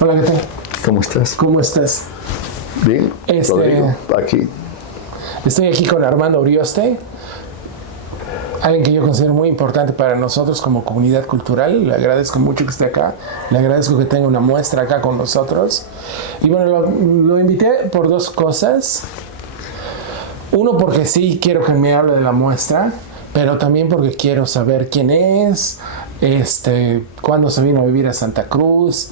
Hola, ¿qué tal? ¿Cómo estás? ¿Cómo estás? Bien, Rodrigo, aquí. Estoy aquí con Armando Urioste, alguien que yo considero muy importante para nosotros como comunidad cultural. Le agradezco mucho que esté acá, le agradezco que tenga una muestra acá con nosotros. Y bueno, lo invité por dos cosas. Uno, porque sí quiero que me hable de la muestra, pero también porque quiero saber quién es, cuándo se vino a vivir a Santa Cruz.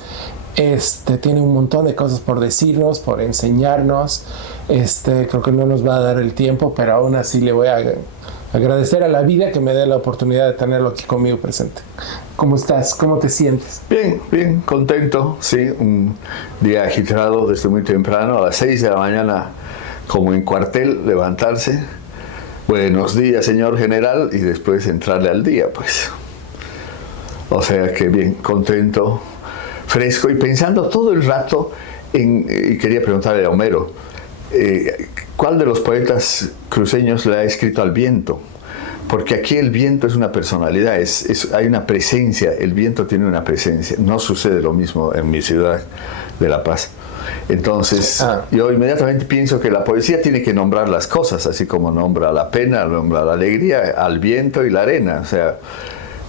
Tiene un montón de cosas por decirnos, por enseñarnos. Creo que no nos va a dar el tiempo, pero aún así le voy a agradecer a la vida que me dé la oportunidad de tenerlo aquí conmigo presente. ¿Cómo estás? ¿Cómo te sientes? Bien, bien, contento, sí. Un día agitado desde muy temprano, a las 6 de la mañana, como en cuartel, levantarse. Buenos días, señor general, y después entrarle al día, pues. O sea que bien, contento, fresco y pensando todo el rato y quería preguntarle a Homero, ¿cuál de los poetas cruceños le ha escrito al viento? Porque aquí el viento es una personalidad, hay una presencia, el viento tiene una presencia. No sucede lo mismo en mi ciudad de La Paz. Entonces, yo inmediatamente pienso que la poesía tiene que nombrar las cosas, así como nombra la pena, nombra la alegría, al viento y la arena, o sea,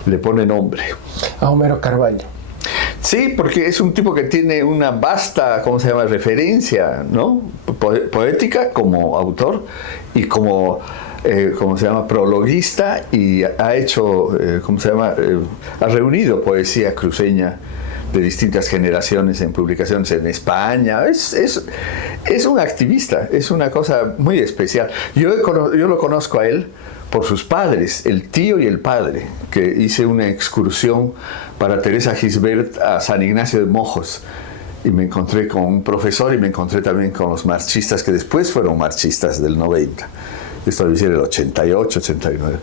le pone nombre. A Homero Carvalho. Sí, porque es un tipo que tiene una vasta, ¿cómo se llama?, referencia, ¿no? Poética como autor y como, ¿cómo se llama?, prologuista, y ha hecho, ¿cómo se llama?, ha reunido poesía cruceña de distintas generaciones en publicaciones en España. Es un activista, es una cosa muy especial. Yo lo conozco a él por sus padres, el tío y el padre, que hice una excursión para Teresa Gisbert a San Ignacio de Mojos, y me encontré con un profesor y me encontré también con los marchistas que después fueron marchistas del 90. Esto debe ser el 88, 89.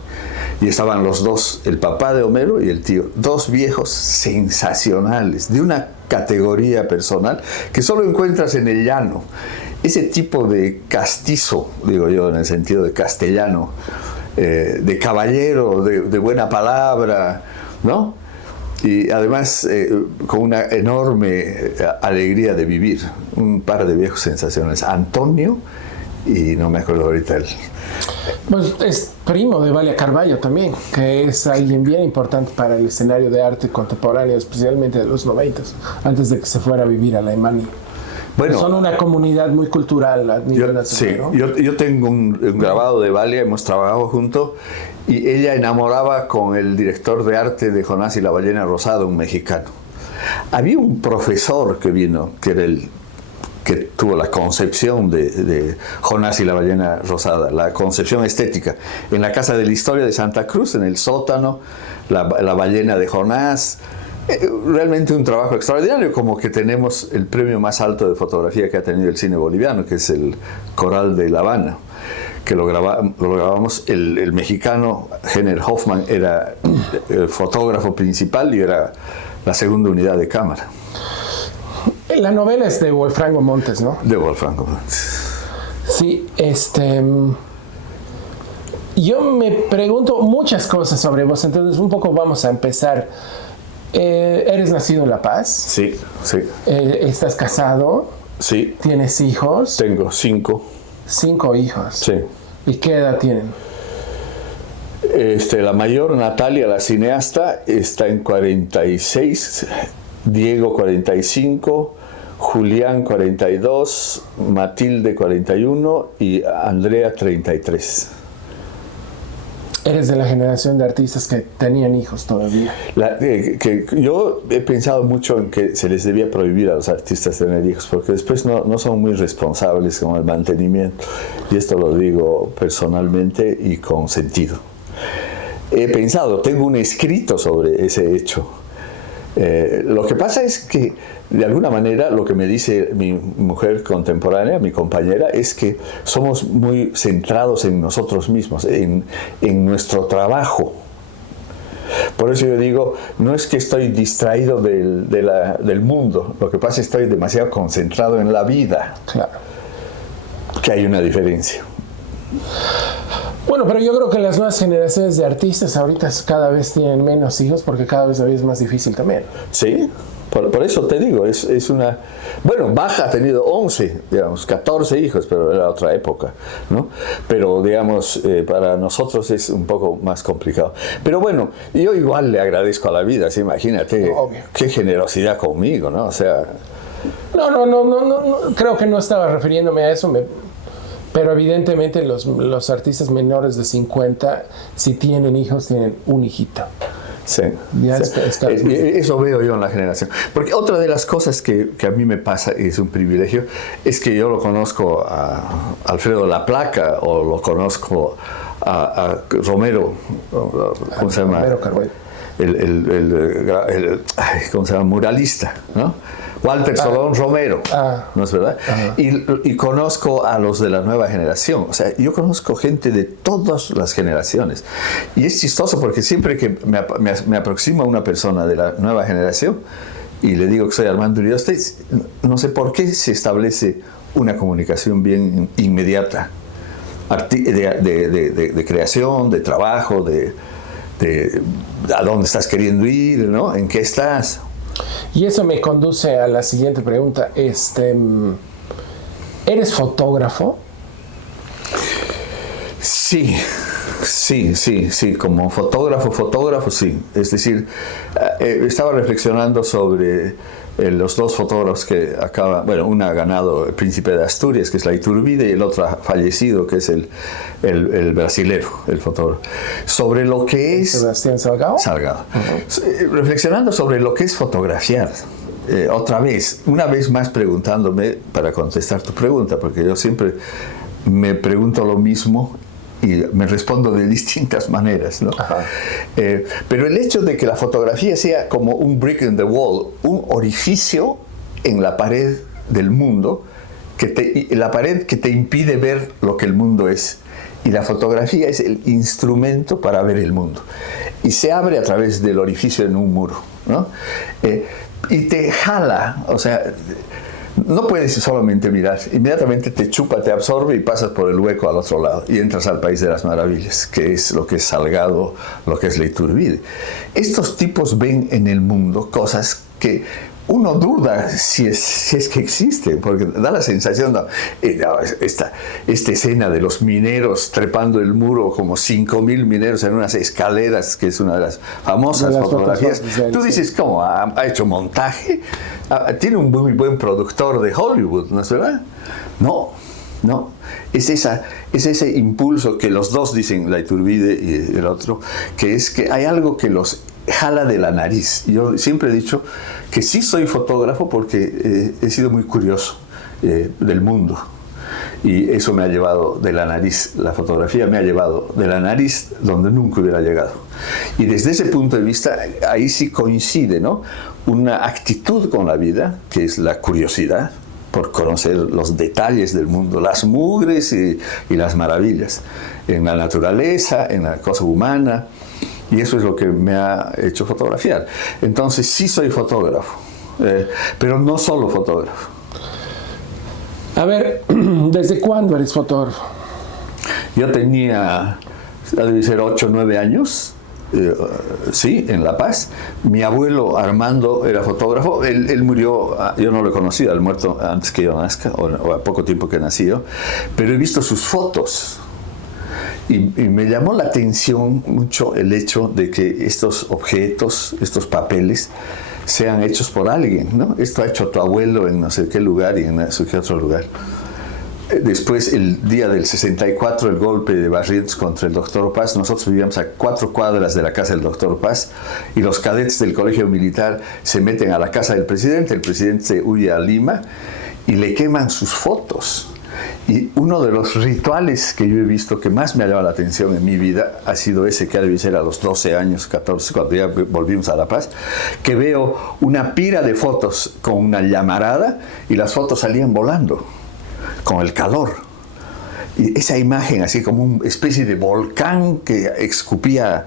Y estaban los dos, el papá de Homero y el tío, dos viejos sensacionales, de una categoría personal que solo encuentras en el llano. Ese tipo de castizo, digo yo, en el sentido de castellano, de caballero, de buena palabra, ¿no? Y además con una enorme alegría de vivir. Un par de viejos sensacionales. Antonio, y no me acuerdo ahorita él. Pues es primo de Valia Carvalho también, que es alguien bien importante para el escenario de arte contemporáneo, especialmente de los 90, antes de que se fuera a vivir a Alemania. Bueno, son una comunidad muy cultural a nivel nacional, sí, ¿no? yo tengo un grabado de Valia, hemos trabajado juntos, y ella enamoraba con el director de arte de Jonás y la ballena rosada, un mexicano. Había un profesor que vino, que era que tuvo la concepción de Jonás y la ballena rosada, la concepción estética, en la Casa de la Historia de Santa Cruz, en el sótano, la ballena de Jonás. Realmente un trabajo extraordinario, como que tenemos el premio más alto de fotografía que ha tenido el cine boliviano, que es el Coral de La Habana, que lo grabamos, el mexicano Henner Hoffman era el fotógrafo principal y era la segunda unidad de cámara. La novela es de Wolfrango Montes, ¿no? De Wolfrango Montes. Sí, yo me pregunto muchas cosas sobre vos, entonces un poco vamos a empezar. ¿Eres nacido en La Paz? Sí, sí. ¿Estás casado? Sí. ¿Tienes hijos? Tengo 5. 5 hijos. Sí. ¿Y qué edad tienen? La mayor, Natalia, la cineasta, está en 46, Diego 45, Julián 42, Matilde 41 y Andrea 33. Eres de la generación de artistas que tenían hijos todavía. Yo he pensado mucho en que se les debía prohibir a los artistas tener hijos, porque después no son muy responsables con el mantenimiento. Y esto lo digo personalmente y con sentido. He pensado, tengo un escrito sobre ese hecho. Lo que pasa es que, de alguna manera, lo que me dice mi mujer contemporánea, mi compañera, es que somos muy centrados en nosotros mismos, en nuestro trabajo. Por eso yo digo, no es que estoy distraído del mundo, lo que pasa es que estoy demasiado concentrado en la vida. Claro. Que hay una diferencia. Bueno, pero yo creo que las nuevas generaciones de artistas ahorita cada vez tienen menos hijos porque cada vez la vida es más difícil también. Sí, Por eso te digo, es una... Bueno, Bach ha tenido 11, digamos, 14 hijos, pero era otra época, ¿no? Pero, digamos, para nosotros es un poco más complicado. Pero bueno, yo igual le agradezco a la vida, ¿sí? Imagínate, Obvio. qué generosidad conmigo, ¿no? O sea... No, creo que no estaba refiriéndome a eso, pero evidentemente los artistas menores de 50, si tienen hijos, tienen un hijito. Sí, Ya sí. es Eso veo yo en la generación. Porque otra de las cosas que a mí me pasa, y es un privilegio, es que yo lo conozco a Alfredo Laplaca o lo conozco a Romero, ¿cómo se llama? Romero Carvalho. ¿Cómo se llama? Muralista, ¿no? Walter Solón Romero, ¿no es verdad? Y conozco a los de la nueva generación. O sea, yo conozco gente de todas las generaciones. Y es chistoso porque siempre que me aproximo a una persona de la nueva generación y le digo que soy Armando Urioste, no sé por qué se establece una comunicación bien inmediata de creación, de trabajo, de a dónde estás queriendo ir, ¿no? ¿En qué estás? Y eso me conduce a la siguiente pregunta. ¿Eres fotógrafo? Sí, como fotógrafo, sí. Es decir, estaba reflexionando sobre los dos fotógrafos que acaban, bueno, uno ha ganado el Príncipe de Asturias, que es la Iturbide, y el otro ha fallecido, que es el brasilero, el fotógrafo. Sobre lo que es... Sebastián Salgado. Reflexionando sobre lo que es fotografiar. Una vez más preguntándome, para contestar tu pregunta, porque yo siempre me pregunto lo mismo y me respondo de distintas maneras, ¿no? Pero el hecho de que la fotografía sea como un brick in the wall, un orificio en la pared del mundo, la pared que te impide ver lo que el mundo es, y la fotografía es el instrumento para ver el mundo, y se abre a través del orificio en un muro, ¿no? Y te jala, o sea, no puedes solamente mirar, inmediatamente te chupa, te absorbe y pasas por el hueco al otro lado y entras al país de las maravillas, que es lo que es Salgado, lo que es la Iturbide. Estos tipos ven en el mundo cosas que uno duda si es que existen, porque da la sensación, esta escena de los mineros trepando el muro, como 5.000 mineros en unas escaleras, que es una de las famosas fotografías. Tú dices, ¿cómo? ¿Ha hecho montaje? ¿Tiene un muy buen productor de Hollywood, no es verdad? No. Es ese impulso que los dos dicen, la Iturbide y el otro, que es que hay algo que los jala de la nariz. Yo siempre he dicho que sí soy fotógrafo porque he sido muy curioso del mundo, y eso me ha llevado de la nariz, la fotografía me ha llevado de la nariz donde nunca hubiera llegado. Y desde ese punto de vista, ahí sí coincide, ¿no? Una actitud con la vida, que es la curiosidad por conocer los detalles del mundo, las mugres y las maravillas, en la naturaleza, en la cosa humana. Y eso es lo que me ha hecho fotografiar. Entonces sí soy fotógrafo, pero no solo fotógrafo. A ver, ¿desde cuándo eres fotógrafo? Yo tenía, debe ser 8 o 9 años, sí, en La Paz. Mi abuelo Armando era fotógrafo. Él murió, yo no lo he conocido, él muerto antes que yo nazca, o a poco tiempo que nací yo, pero he visto sus fotos. Y me llamó la atención mucho el hecho de que estos objetos, estos papeles, sean hechos por alguien, ¿no? Esto ha hecho tu abuelo en no sé qué lugar y en no sé qué otro lugar. Después, el día del 64, el golpe de Barrientos contra el doctor Paz, nosotros vivíamos a 4 cuadras de la casa del doctor Paz, y los cadetes del colegio militar se meten a la casa del presidente, el presidente huye a Lima y le queman sus fotos. Y uno de los rituales que yo he visto que más me ha llamado la atención en mi vida ha sido ese que ha de ser a los 12 años, 14, cuando ya volvimos a La Paz, que veo una pira de fotos con una llamarada y las fotos salían volando con el calor. Y esa imagen así como una especie de volcán que escupía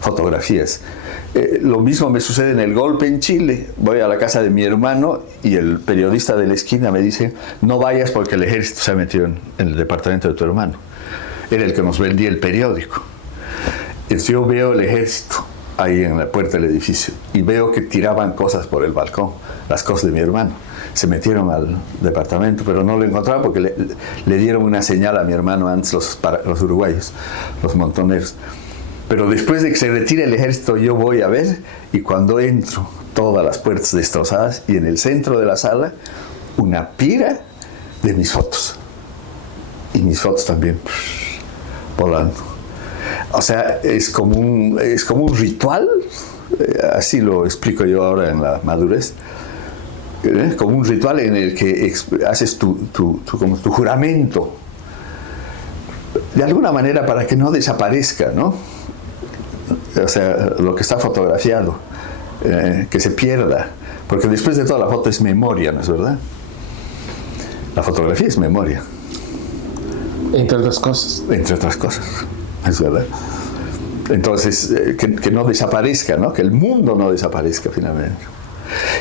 fotografías. Lo mismo me sucede en el golpe en Chile. Voy a la casa de mi hermano y el periodista de la esquina me dice: no vayas porque el ejército se ha metido en el departamento de tu hermano. Era el que nos vendía el periódico. Entonces yo veo el ejército ahí en la puerta del edificio y veo que tiraban cosas por el balcón, las cosas de mi hermano. Se metieron al departamento, pero no lo encontraron porque le dieron una señal a mi hermano antes los uruguayos, los montoneros. Pero después de que se retire el ejército yo voy a ver y cuando entro, todas las puertas destrozadas y en el centro de la sala una pira de mis fotos. Y mis fotos también volando. O sea, es como un ritual, así lo explico yo ahora en la madurez, como un ritual en el que haces tu juramento, de alguna manera para que no desaparezca, ¿no? O sea, lo que está fotografiado, que se pierda, porque después de todo la foto es memoria, ¿no es verdad? La fotografía es memoria. Entre otras cosas. Entre otras cosas, es verdad. Entonces, que no desaparezca, ¿no? Que el mundo no desaparezca finalmente.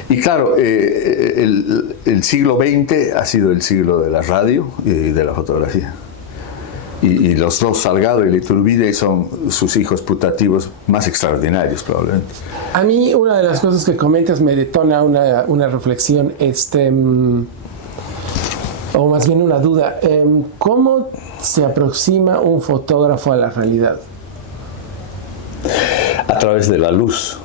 Y claro, el siglo XX ha sido el siglo de la radio y de la fotografía. Y los dos, Salgado y Iturbide, son sus hijos putativos más extraordinarios, probablemente. A mí, una de las cosas que comentas me detona una reflexión, o más bien una duda. ¿Cómo se aproxima un fotógrafo a la realidad? A través de la luz.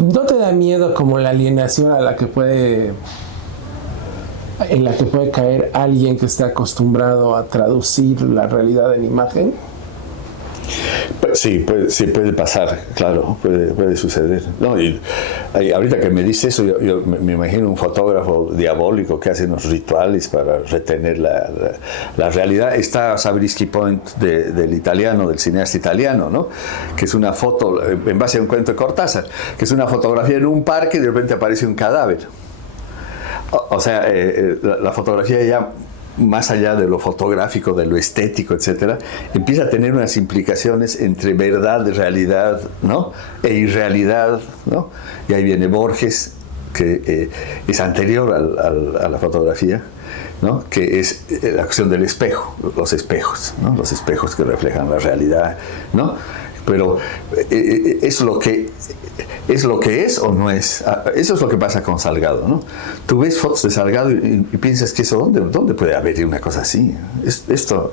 ¿No te da miedo como la alienación en la que puede caer alguien que está acostumbrado a traducir la realidad en imagen? Sí, puede pasar, claro, puede suceder. No, y ahorita que me dice eso, yo me imagino un fotógrafo diabólico que hace unos rituales para retener la realidad. Está Zabriskie Point del italiano, del cineasta italiano, ¿no? Que es una foto, en base a un cuento de Cortázar, que es una fotografía en un parque y de repente aparece un cadáver. O sea, la fotografía ya, más allá de lo fotográfico, de lo estético, etcétera, empieza a tener unas implicaciones entre verdad, realidad, ¿no? E irrealidad, ¿no? Y ahí viene Borges, que es anterior a la fotografía, ¿no? Que es la cuestión del espejo, los espejos, ¿no? Los espejos que reflejan la realidad, ¿no? Pero es lo que es o no es. Eso es lo que pasa con Salgado, ¿no? Tú ves fotos de Salgado y piensas que eso, ¿dónde puede haber una cosa así? Esto,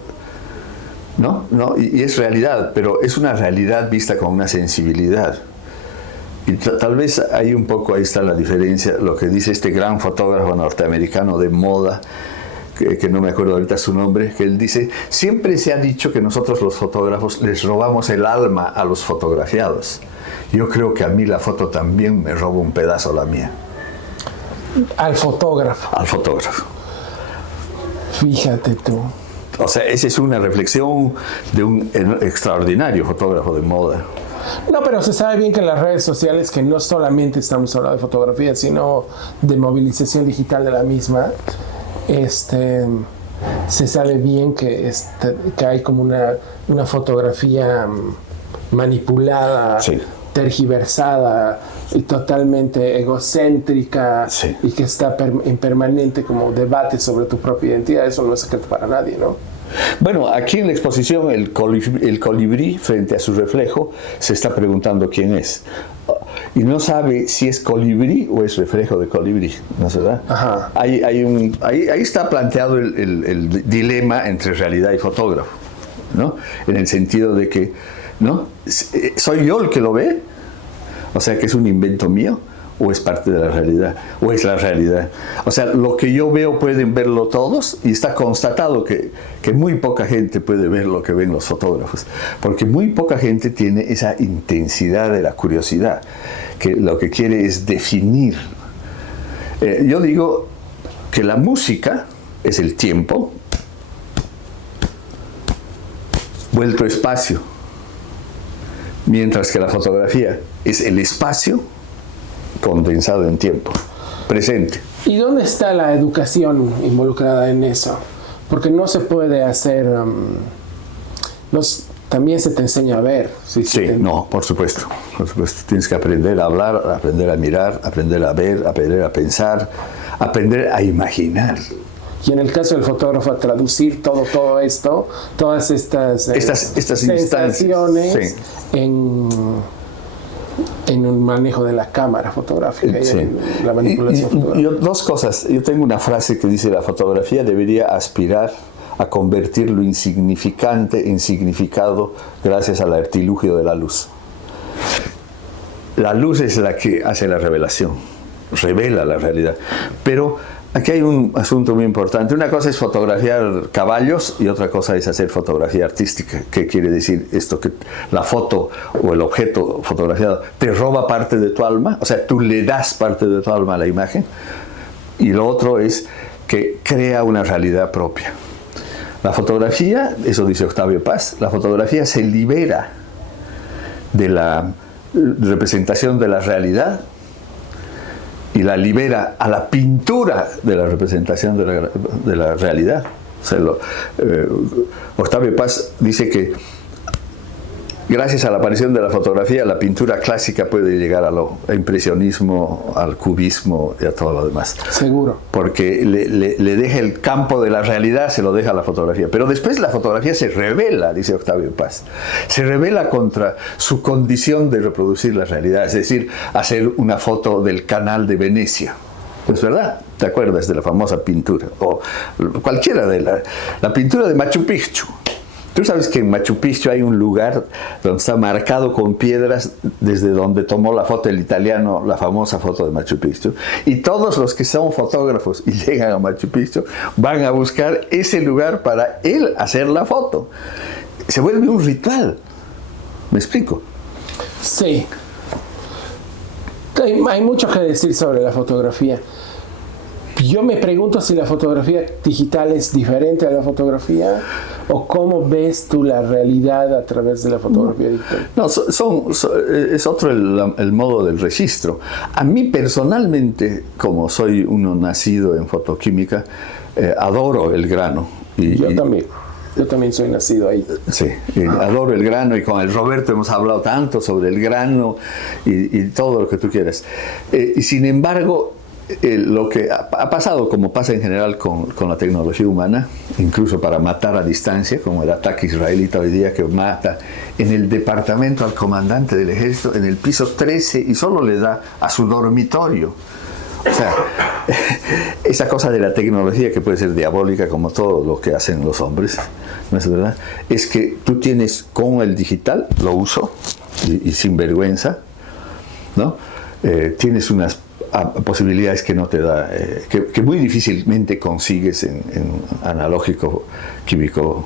¿no? Y es realidad, pero es una realidad vista con una sensibilidad. Y tal vez ahí está la diferencia, lo que dice este gran fotógrafo norteamericano de moda, que no me acuerdo ahorita su nombre, que él dice: siempre se ha dicho que nosotros los fotógrafos les robamos el alma a los fotografiados. Yo creo que a mí la foto también me roba un pedazo la mía. Al fotógrafo. Al fotógrafo. Fíjate tú. O sea, esa es una reflexión de un extraordinario fotógrafo de moda. No, pero se sabe bien que en las redes sociales, que no solamente estamos hablando de fotografía, sino de movilización digital de la misma, se sabe bien que hay como una fotografía manipulada, sí, tergiversada y totalmente egocéntrica, sí, y que está en permanente como debate sobre tu propia identidad. Eso no es secreto para nadie, ¿no? Bueno, aquí en la exposición el colibrí frente a su reflejo se está preguntando quién es. Y no sabe si es colibrí o es reflejo de colibrí, ¿no es verdad? Ajá. Ahí está planteado el dilema entre realidad y fotógrafo, ¿no? En el sentido de que, ¿no? ¿Soy yo el que lo ve? O sea, que es un invento mío, o es parte de la realidad, o es la realidad. O sea, lo que yo veo pueden verlo todos, y está constatado que muy poca gente puede ver lo que ven los fotógrafos, porque muy poca gente tiene esa intensidad de la curiosidad, que lo que quiere es definir. Yo digo que la música es el tiempo vuelto espacio, mientras que la fotografía es el espacio condensado en tiempo, presente. ¿Y dónde está la educación involucrada en eso? Porque no se puede hacer... también se te enseña a ver. Sí, no, por supuesto. Tienes que aprender a hablar, aprender a mirar, aprender a ver, aprender a pensar, aprender a imaginar. Y en el caso del fotógrafo, a traducir todo esto, todas estas sensaciones sí, en un manejo de la cámara fotográfica y Sí. en la manipulación fotográfica. Dos cosas. Yo tengo una frase que dice: la fotografía debería aspirar a convertir lo insignificante en significado gracias al artilugio de la luz. La luz es la que hace la revelación, revela la realidad. Pero aquí hay un asunto muy importante. Una cosa es fotografiar caballos y otra cosa es hacer fotografía artística. ¿Qué quiere decir esto? Que la foto o el objeto fotografiado te roba parte de tu alma, o sea, tú le das parte de tu alma a la imagen. Y lo otro es que crea una realidad propia. La fotografía, eso dice Octavio Paz, la fotografía se libera de la representación de la realidad y la libera a la pintura de la representación de la realidad. O sea, Octavio Paz dice que gracias a la aparición de la fotografía, la pintura clásica puede llegar al impresionismo, al cubismo y a todo lo demás. Seguro. Porque le deja el campo de la realidad, se lo deja a la fotografía. Pero después la fotografía se revela, dice Octavio Paz. Se revela contra su condición de reproducir la realidad, es decir, hacer una foto del canal de Venecia. Pues verdad, ¿te acuerdas de la famosa pintura? O cualquiera de la pintura de Machu Picchu. Tú sabes que en Machu Picchu hay un lugar donde está marcado con piedras desde donde tomó la foto el italiano, la famosa foto de Machu Picchu. Y todos los que son fotógrafos y llegan a Machu Picchu van a buscar ese lugar para él hacer la foto. Se vuelve un ritual. ¿Me explico? Sí. Hay mucho que decir sobre la fotografía. Yo me pregunto si la fotografía digital es diferente a la fotografía o cómo ves tú la realidad a través de la fotografía digital. No, es otro el modo del registro. A mí personalmente, como soy uno nacido en fotoquímica, adoro el grano. Yo también soy nacido ahí. Sí, adoro el grano y con el Roberto hemos hablado tanto sobre el grano y todo lo que tú quieras. Y sin embargo, lo que ha pasado, como pasa en general con la tecnología humana, incluso para matar a distancia, como el ataque israelita hoy día que mata en el departamento al comandante del ejército en el piso 13 y solo le da a su dormitorio. O sea, esa cosa de la tecnología que puede ser diabólica como todo lo que hacen los hombres, ¿no es verdad? Es que tú tienes con el digital, lo uso y sin vergüenza, ¿no? Tienes unas posibilidades que no te da, que muy difícilmente consigues en analógico, químico,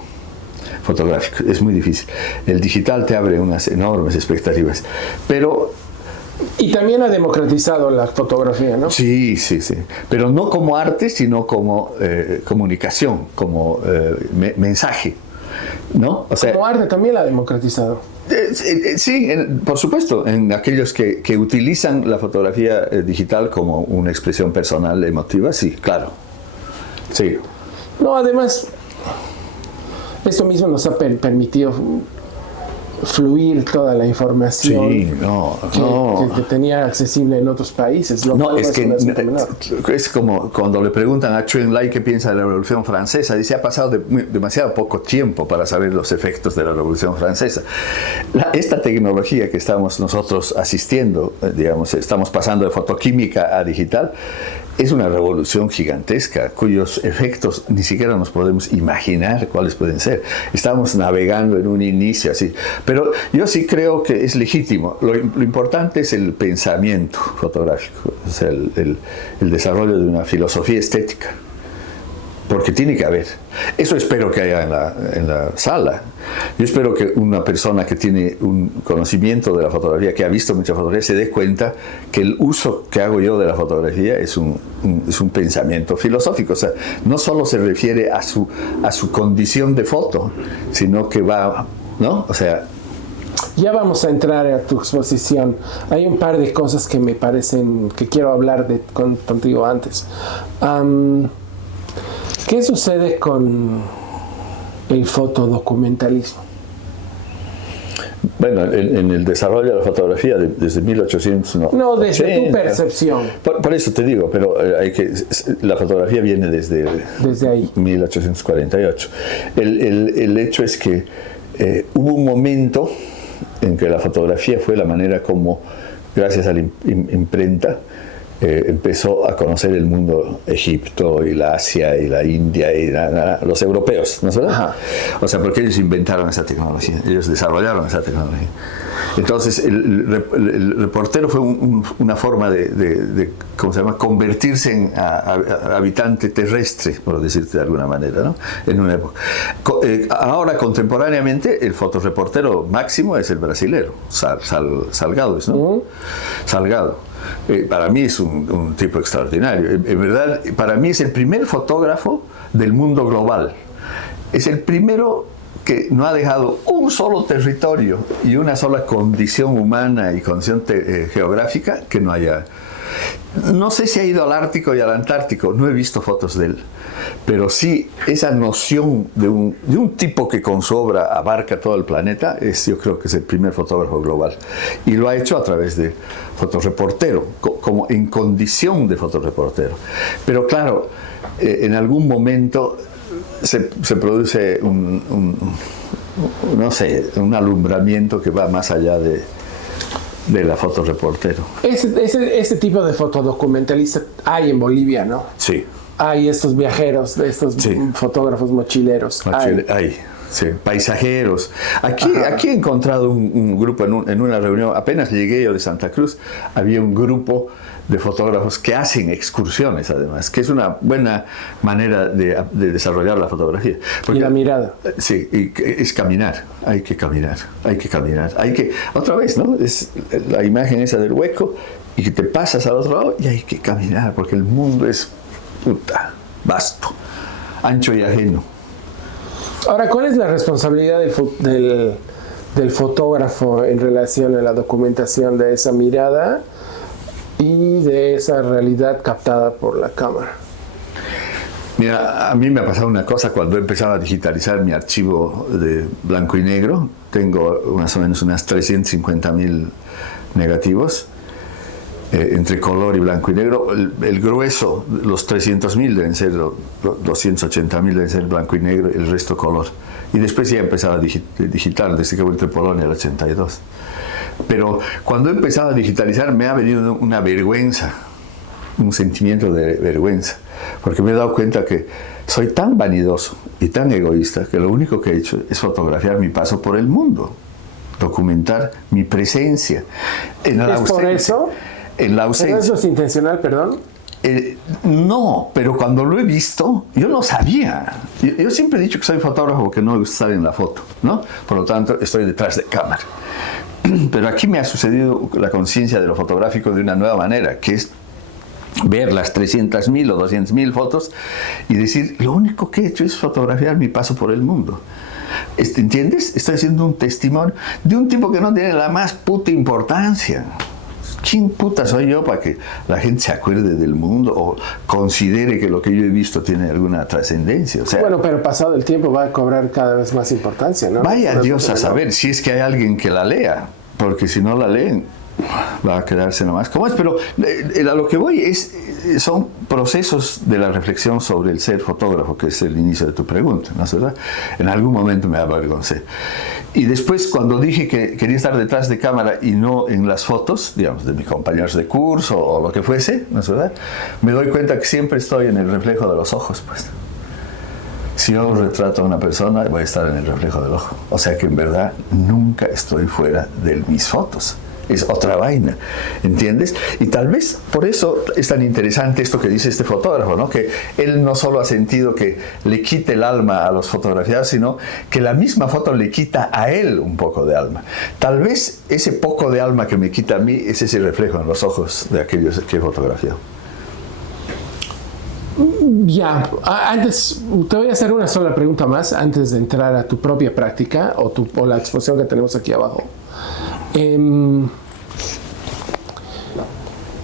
fotográfico. Es muy difícil. El digital te abre unas enormes expectativas. Pero y también ha democratizado la fotografía, ¿no? sí. Pero no como arte, sino como comunicación, como mensaje, ¿no? O sea, como arte también la ha democratizado. Sí, por supuesto, en aquellos que utilizan la fotografía digital como una expresión personal, emotiva, sí, claro. Sí. No, además, esto mismo nos ha permitido fluir toda la información que tenía accesible en otros países. No, es que es como cuando le preguntan a Chuen Lai qué piensa de la Revolución Francesa, dice: ha pasado demasiado poco tiempo para saber los efectos de la Revolución Francesa. Esta tecnología que estamos nosotros asistiendo, digamos, estamos pasando de fotoquímica a digital, es una revolución gigantesca cuyos efectos ni siquiera nos podemos imaginar cuáles pueden ser. Estamos navegando en un inicio así. Pero yo sí creo que es legítimo. Lo importante es el pensamiento fotográfico, o sea, el desarrollo de una filosofía estética. Porque tiene que haber. Eso espero que haya en la sala. Yo espero que una persona que tiene un conocimiento de la fotografía, que ha visto mucha fotografía, se dé cuenta que el uso que hago yo de la fotografía es un pensamiento filosófico. O sea, no solo se refiere a su condición de foto, sino que va, ¿no? O sea, ya vamos a entrar a tu exposición. Hay un par de cosas que me parecen que quiero hablar contigo antes. ¿Qué sucede con el fotodocumentalismo? Bueno, en el desarrollo de la fotografía desde 1800... No, desde tu percepción. Por eso te digo, pero la fotografía viene desde ahí. 1848. El hecho es que hubo un momento en que la fotografía fue la manera como gracias a la imprenta, empezó a conocer el mundo, Egipto y la Asia y la India y los europeos, ¿no es verdad? Ajá. O sea, porque ellos inventaron esa tecnología, ellos desarrollaron esa tecnología. Entonces, el reportero fue una forma de ¿cómo se llama?, convertirse en habitante terrestre, por decirte de alguna manera, ¿no?, en una época. Ahora, contemporáneamente, el fotoreportero máximo es el brasilero, Salgado, ¿no? Salgado. Para mí es un tipo extraordinario. En verdad, para mí es el primer fotógrafo del mundo global. Es el primero que no ha dejado un solo territorio y una sola condición humana y condición geográfica que no haya. No sé si ha ido al Ártico y al Antártico, no he visto fotos de él, pero sí esa noción de un tipo que con su obra abarca todo el planeta, yo creo que es el primer fotógrafo global. Y lo ha hecho a través de fotoreportero, como en condición de fotoreportero. Pero claro, en algún momento se produce no sé, un alumbramiento que va más allá de la fotoreportero. Ese tipo de fotodocumentalista hay en Bolivia, ¿no? Sí. Hay estos viajeros, estos fotógrafos mochileros. Hay. Sí, paisajeros. Aquí he encontrado un grupo en una reunión, apenas llegué yo de Santa Cruz, había un grupo de fotógrafos que hacen excursiones, además, que es una buena manera de desarrollar la fotografía. Porque, y la mirada. Sí, es caminar, hay que caminar, otra vez, ¿no? Es la imagen esa del hueco y que te pasas al otro lado y hay que caminar, porque el mundo es vasto, ancho y ajeno. Ahora, ¿cuál es la responsabilidad del fotógrafo en relación a la documentación de esa mirada y de esa realidad captada por la cámara? Mira, a mí me ha pasado una cosa cuando he empezado a digitalizar mi archivo de blanco y negro. Tengo más o menos unas 350.000 negativos entre color y blanco y negro. El grueso, los 300.000 deben ser, 280.000 deben ser blanco y negro, el resto color. Y después ya he empezado a digitar desde que he vuelto a Polonia en el 82. Pero cuando he empezado a digitalizar me ha venido una vergüenza, un sentimiento de vergüenza, porque me he dado cuenta que soy tan vanidoso y tan egoísta que lo único que he hecho es fotografiar mi paso por el mundo, documentar mi presencia. ¿Es por eso? En la ausencia. ¿Eso es intencional, perdón? No, pero cuando lo he visto, yo no sabía. Yo siempre he dicho que soy fotógrafo porque no me gusta estar en la foto, ¿no? Por lo tanto, estoy detrás de cámara. Pero aquí me ha sucedido la conciencia de lo fotográfico de una nueva manera, que es ver las 300.000 o 200.000 fotos y decir, lo único que he hecho es fotografiar mi paso por el mundo. ¿Entiendes? Estoy haciendo un testimonio de un tipo que no tiene la más puta importancia. ¿Quién puta soy yo para que la gente se acuerde del mundo o considere que lo que yo he visto tiene alguna trascendencia? O sea, bueno, pero pasado el tiempo va a cobrar cada vez más importancia, ¿no? Vaya Dios a saber si es que hay alguien que la lea, porque si no la leen va a quedarse nomás como es. Pero a lo que voy son procesos de la reflexión sobre el ser fotógrafo, que es el inicio de tu pregunta, ¿no es verdad? En algún momento me avergoncé. Y después, cuando dije que quería estar detrás de cámara y no en las fotos, digamos, de mis compañeros de curso o lo que fuese, ¿no es verdad? Me doy cuenta que siempre estoy en el reflejo de los ojos, pues. Si yo retrato a una persona, voy a estar en el reflejo del ojo. O sea que en verdad nunca estoy fuera de mis fotos. Es otra vaina, ¿entiendes? Y tal vez por eso es tan interesante esto que dice este fotógrafo, ¿no? Que él no solo ha sentido que le quite el alma a los fotografiados, sino que la misma foto le quita a él un poco de alma. Tal vez ese poco de alma que me quita a mí es ese reflejo en los ojos de aquellos que he fotografiado. Ya, antes te voy a hacer una sola pregunta más antes de entrar a tu propia práctica o la exposición que tenemos aquí abajo.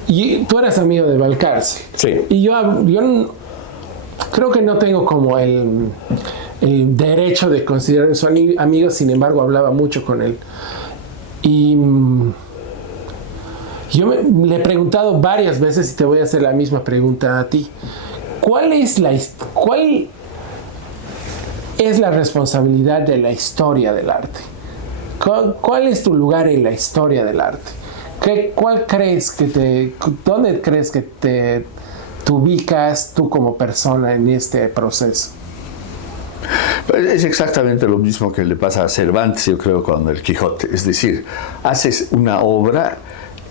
Y tú eras amigo de Balcarce. Sí. Y yo creo que no tengo como el derecho de considerar su amigo, sin embargo hablaba mucho con él. Y yo le he preguntado varias veces y te voy a hacer la misma pregunta a ti. ¿Cuál es la responsabilidad de la historia del arte? ¿Cuál es tu lugar en la historia del arte? ¿Dónde crees que te ubicas tú como persona en este proceso? Es exactamente lo mismo que le pasa a Cervantes, yo creo, con el Quijote. Es decir, haces una obra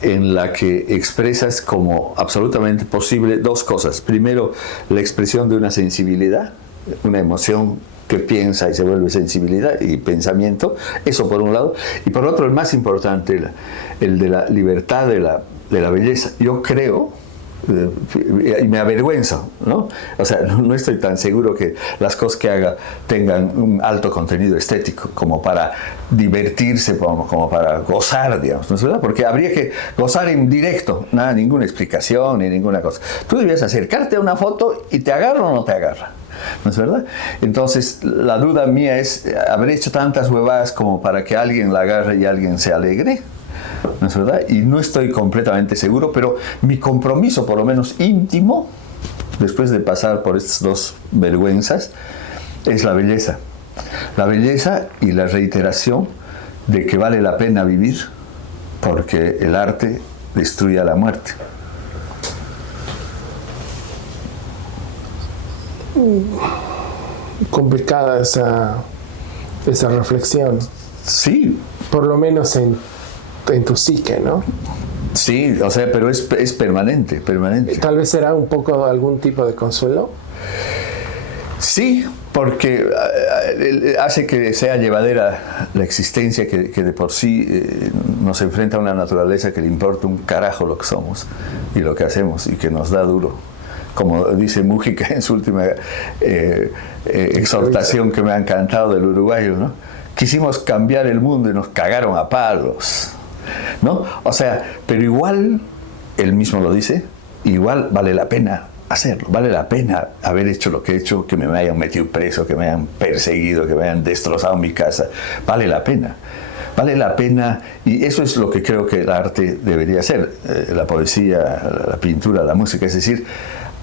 en la que expresas como absolutamente posible dos cosas. Primero, la expresión de una sensibilidad, una emoción que piensa y se vuelve sensibilidad y pensamiento, eso por un lado, y por otro, el más importante, el de la libertad de la belleza. Yo creo, y me avergüenza, ¿no? O sea, no estoy tan seguro que las cosas que haga tengan un alto contenido estético como para divertirse, como para gozar, digamos, ¿no es verdad? Porque habría que gozar en directo, nada, ninguna explicación ni ninguna cosa. Tú debías acercarte a una foto y te agarra o no te agarra, ¿no es verdad? Entonces, la duda mía es, ¿habré hecho tantas huevadas como para que alguien la agarre y alguien se alegre? ¿No es verdad? Y no estoy completamente seguro, pero mi compromiso, por lo menos íntimo, después de pasar por estas dos vergüenzas, es la belleza. La belleza y la reiteración de que vale la pena vivir porque el arte destruye a la muerte. Complicada esa reflexión. Sí. Por lo menos en tu psique, ¿no? Sí, o sea, pero es permanente. Tal vez será un poco algún tipo de consuelo. Sí, porque hace que sea llevadera la existencia que de por sí nos enfrenta a una naturaleza que le importa un carajo lo que somos y lo que hacemos y que nos da duro. Como dice Mújica en su última exhortación que me ha encantado del uruguayo, ¿no? Quisimos cambiar el mundo y nos cagaron a palos, ¿no? O sea, pero igual, él mismo lo dice, igual vale la pena hacerlo, vale la pena haber hecho lo que he hecho, que me hayan metido preso, que me hayan perseguido, que me hayan destrozado mi casa, vale la pena. Vale la pena, y eso es lo que creo que el arte debería hacer, la poesía, la pintura, la música, es decir,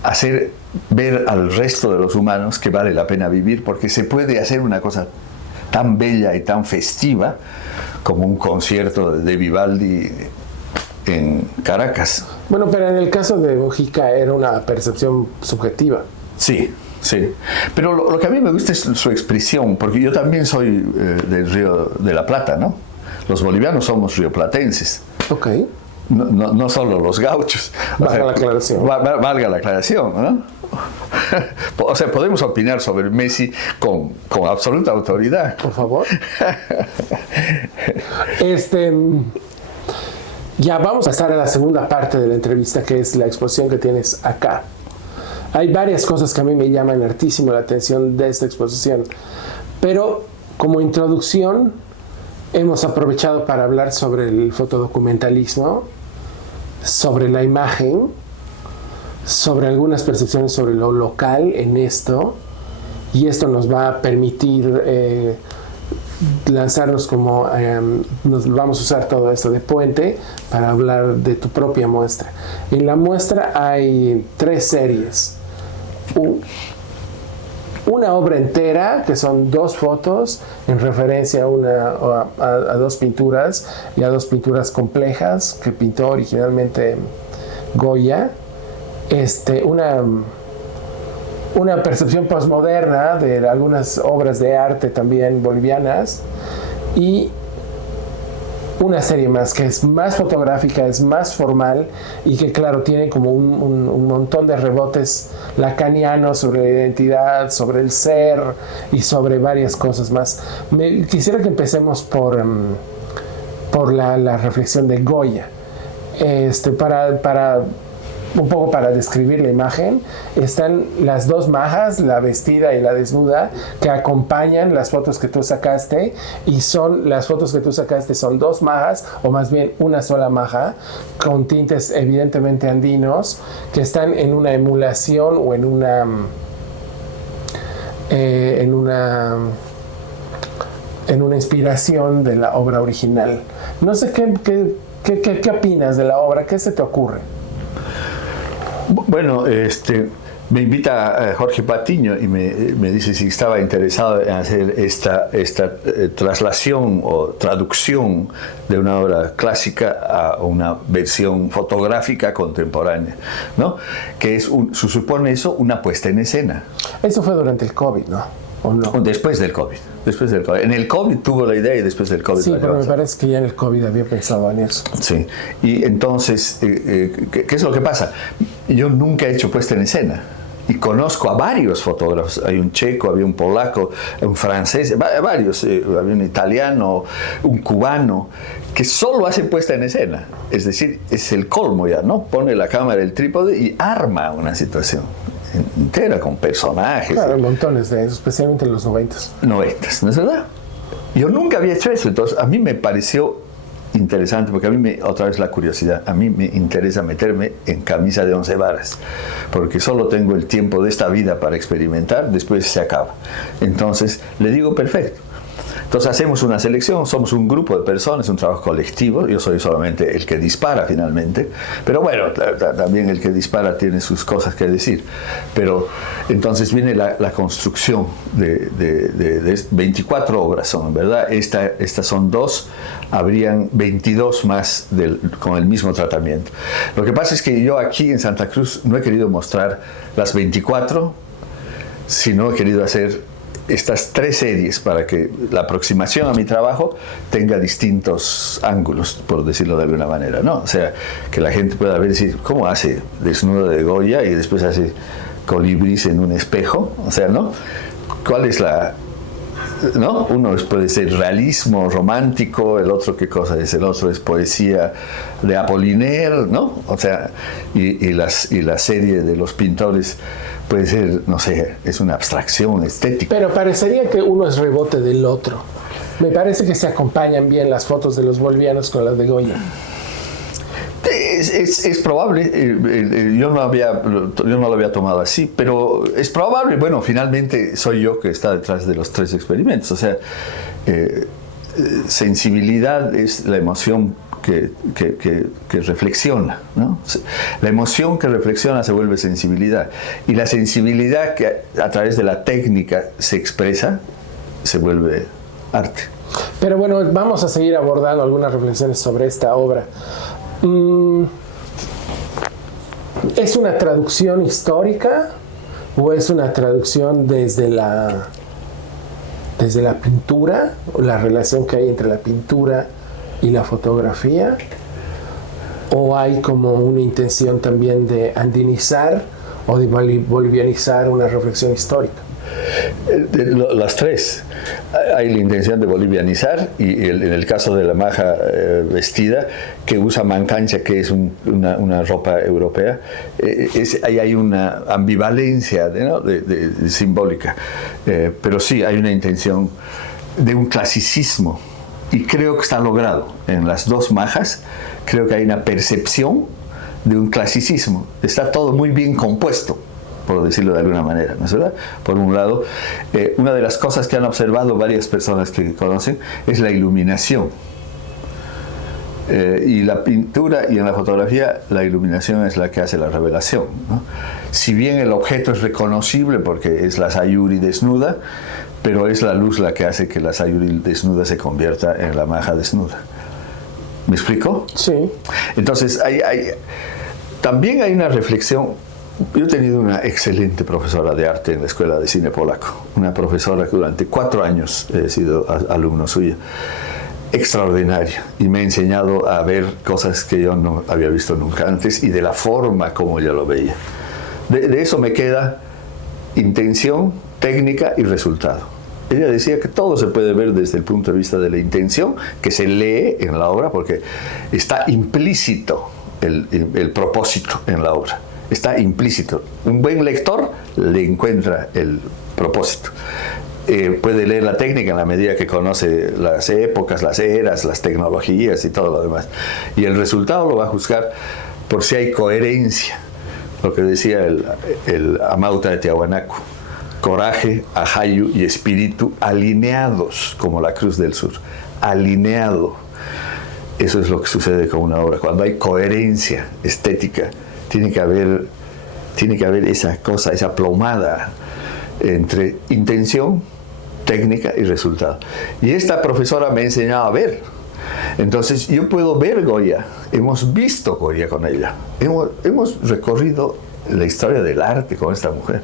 hacer ver al resto de los humanos que vale la pena vivir, porque se puede hacer una cosa tan bella y tan festiva como un concierto de Vivaldi en Caracas. Bueno, pero en el caso de Mújica era una percepción subjetiva. Sí, sí. Pero lo que a mí me gusta es su expresión, porque yo también soy del Río de la Plata, ¿no? Los bolivianos somos rioplatenses. Ok. No solo los gauchos. Valga la aclaración. Valga la aclaración, ¿no? O sea, podemos opinar sobre Messi con absoluta autoridad. Por favor. Ya vamos a pasar a la segunda parte de la entrevista, que es la exposición que tienes acá. Hay varias cosas que a mí me llaman hartísimo la atención de esta exposición, pero como introducción hemos aprovechado para hablar sobre el fotodocumentalismo, sobre la imagen, sobre algunas percepciones sobre lo local en esto, y esto nos va a permitir lanzarnos como nos vamos a usar todo esto de puente para hablar de tu propia muestra. En la muestra hay 3 series, una obra entera que son 2 fotos en referencia a 2 pinturas y a 2 pinturas complejas que pintó originalmente Goya, una percepción postmoderna de algunas obras de arte también bolivianas, y una serie más que es más fotográfica, es más formal y que claro tiene como un montón de rebotes lacanianos sobre la identidad, sobre el ser y sobre varias cosas más. Quisiera que empecemos por la reflexión de Goya. Para un poco para describir la imagen, están las 2 majas, la vestida y la desnuda, que acompañan las fotos que tú sacaste, y las fotos que tú sacaste son 2 majas, o más bien una sola maja, con tintes evidentemente andinos, que están en una emulación o en una inspiración de la obra original. No sé qué opinas de la obra, ¿qué se te ocurre? Bueno, Me invita Jorge Patiño y me dice si estaba interesado en hacer esta traslación o traducción de una obra clásica a una versión fotográfica contemporánea, ¿no? Que es supone eso una puesta en escena. Eso fue durante el COVID, ¿no? ¿O no? Después del COVID. En el COVID tuvo la idea y después del COVID. Sí, pero me parece que ya en el COVID había pensado en eso. Sí. Y entonces, ¿qué es lo que pasa? Yo nunca he hecho puesta en escena. Y conozco a varios fotógrafos. Hay un checo, había un polaco, un francés, varios. Había un italiano, un cubano, que solo hacen puesta en escena. Es decir, es el colmo ya, ¿no? Pone la cámara, el trípode y arma una situación entera con personajes. Claro, montones de eso, especialmente en los 90s. 90s, ¿no es verdad? Yo nunca había hecho eso, entonces a mí me pareció interesante, porque a mí otra vez la curiosidad, a mí me interesa meterme en camisa de 11 varas, porque solo tengo el tiempo de esta vida para experimentar, después se acaba. Entonces le digo, perfecto. Entonces hacemos una selección, somos un grupo de personas, un trabajo colectivo, yo soy solamente el que dispara finalmente, pero bueno, también el que dispara tiene sus cosas que decir. Pero entonces viene la construcción de 24 obras son, ¿verdad? Estas son 2, habrían 22 más con el mismo tratamiento. Lo que pasa es que yo aquí en Santa Cruz no he querido mostrar las 24, sino he querido hacer estas 3 series para que la aproximación a mi trabajo tenga distintos ángulos, por decirlo de alguna manera, ¿no? O sea, que la gente pueda ver, decir, ¿cómo hace desnudo de Goya y después hace colibríes en un espejo? O sea, ¿no? ¿Cuál es ¿no? Uno puede ser realismo romántico, el otro, ¿qué cosa es? El otro es poesía de Apollinaire, ¿no? O sea, y la serie de los pintores puede ser, no sé, es una abstracción estética. Pero parecería que uno es rebote del otro. Me parece que se acompañan bien las fotos de los bolivianos con las de Goya. Es probable, yo no lo había tomado así, pero es probable. Bueno, finalmente soy yo que está detrás de los 3 experimentos. O sea, sensibilidad es la emoción que reflexiona, ¿no? La emoción que reflexiona se vuelve sensibilidad, y la sensibilidad que a través de la técnica se expresa se vuelve arte. Pero bueno, vamos a seguir abordando algunas reflexiones sobre esta obra. ¿Es una traducción histórica o es una traducción desde la pintura, o la relación que hay entre la pintura y la fotografía? ¿O hay como una intención también de andinizar o de bolivianizar una reflexión histórica? Las 3. Hay la intención de bolivianizar, y en el caso de la maja vestida, que usa mancancha, que es una ropa europea, ahí hay una ambivalencia, ¿no? de simbólica. Pero sí, hay una intención de un clasicismo, y creo que está logrado. En las 2 majas, creo que hay una percepción de un clasicismo. Está todo muy bien compuesto, por decirlo de alguna manera, ¿no es verdad? Por un lado, una de las cosas que han observado varias personas que conocen es la iluminación. Y la pintura y en la fotografía la iluminación es la que hace la revelación, ¿no? Si bien el objeto es reconocible porque es la Sayuri desnuda, pero es la luz la que hace que la Sayuri desnuda se convierta en la maja desnuda. ¿Me explico? Sí. Entonces, también hay una reflexión. Yo he tenido una excelente profesora de arte en la Escuela de Cine Polaco, una profesora que durante 4 años he sido alumno suya, extraordinaria, y me ha enseñado a ver cosas que yo no había visto nunca antes, y de la forma como ella lo veía. De eso me queda intención, técnica y resultado. Ella decía que todo se puede ver desde el punto de vista de la intención, que se lee en la obra, porque está implícito el propósito en la obra. Está implícito. Un buen lector le encuentra el propósito. Puede leer la técnica en la medida que conoce las épocas, las eras, las tecnologías y todo lo demás. Y el resultado lo va a juzgar por si hay coherencia. Lo que decía el Amauta de Tiahuanaco: coraje, ajayu y espíritu alineados como la Cruz del Sur. Alineado. Eso es lo que sucede con una obra. Cuando hay coherencia estética, tiene que tiene que haber esa cosa, esa plomada entre intención, técnica y resultado. Y esta profesora me ha enseñado a ver. Entonces yo puedo ver Goya, hemos visto Goya con ella, hemos recorrido la historia del arte con esta mujer.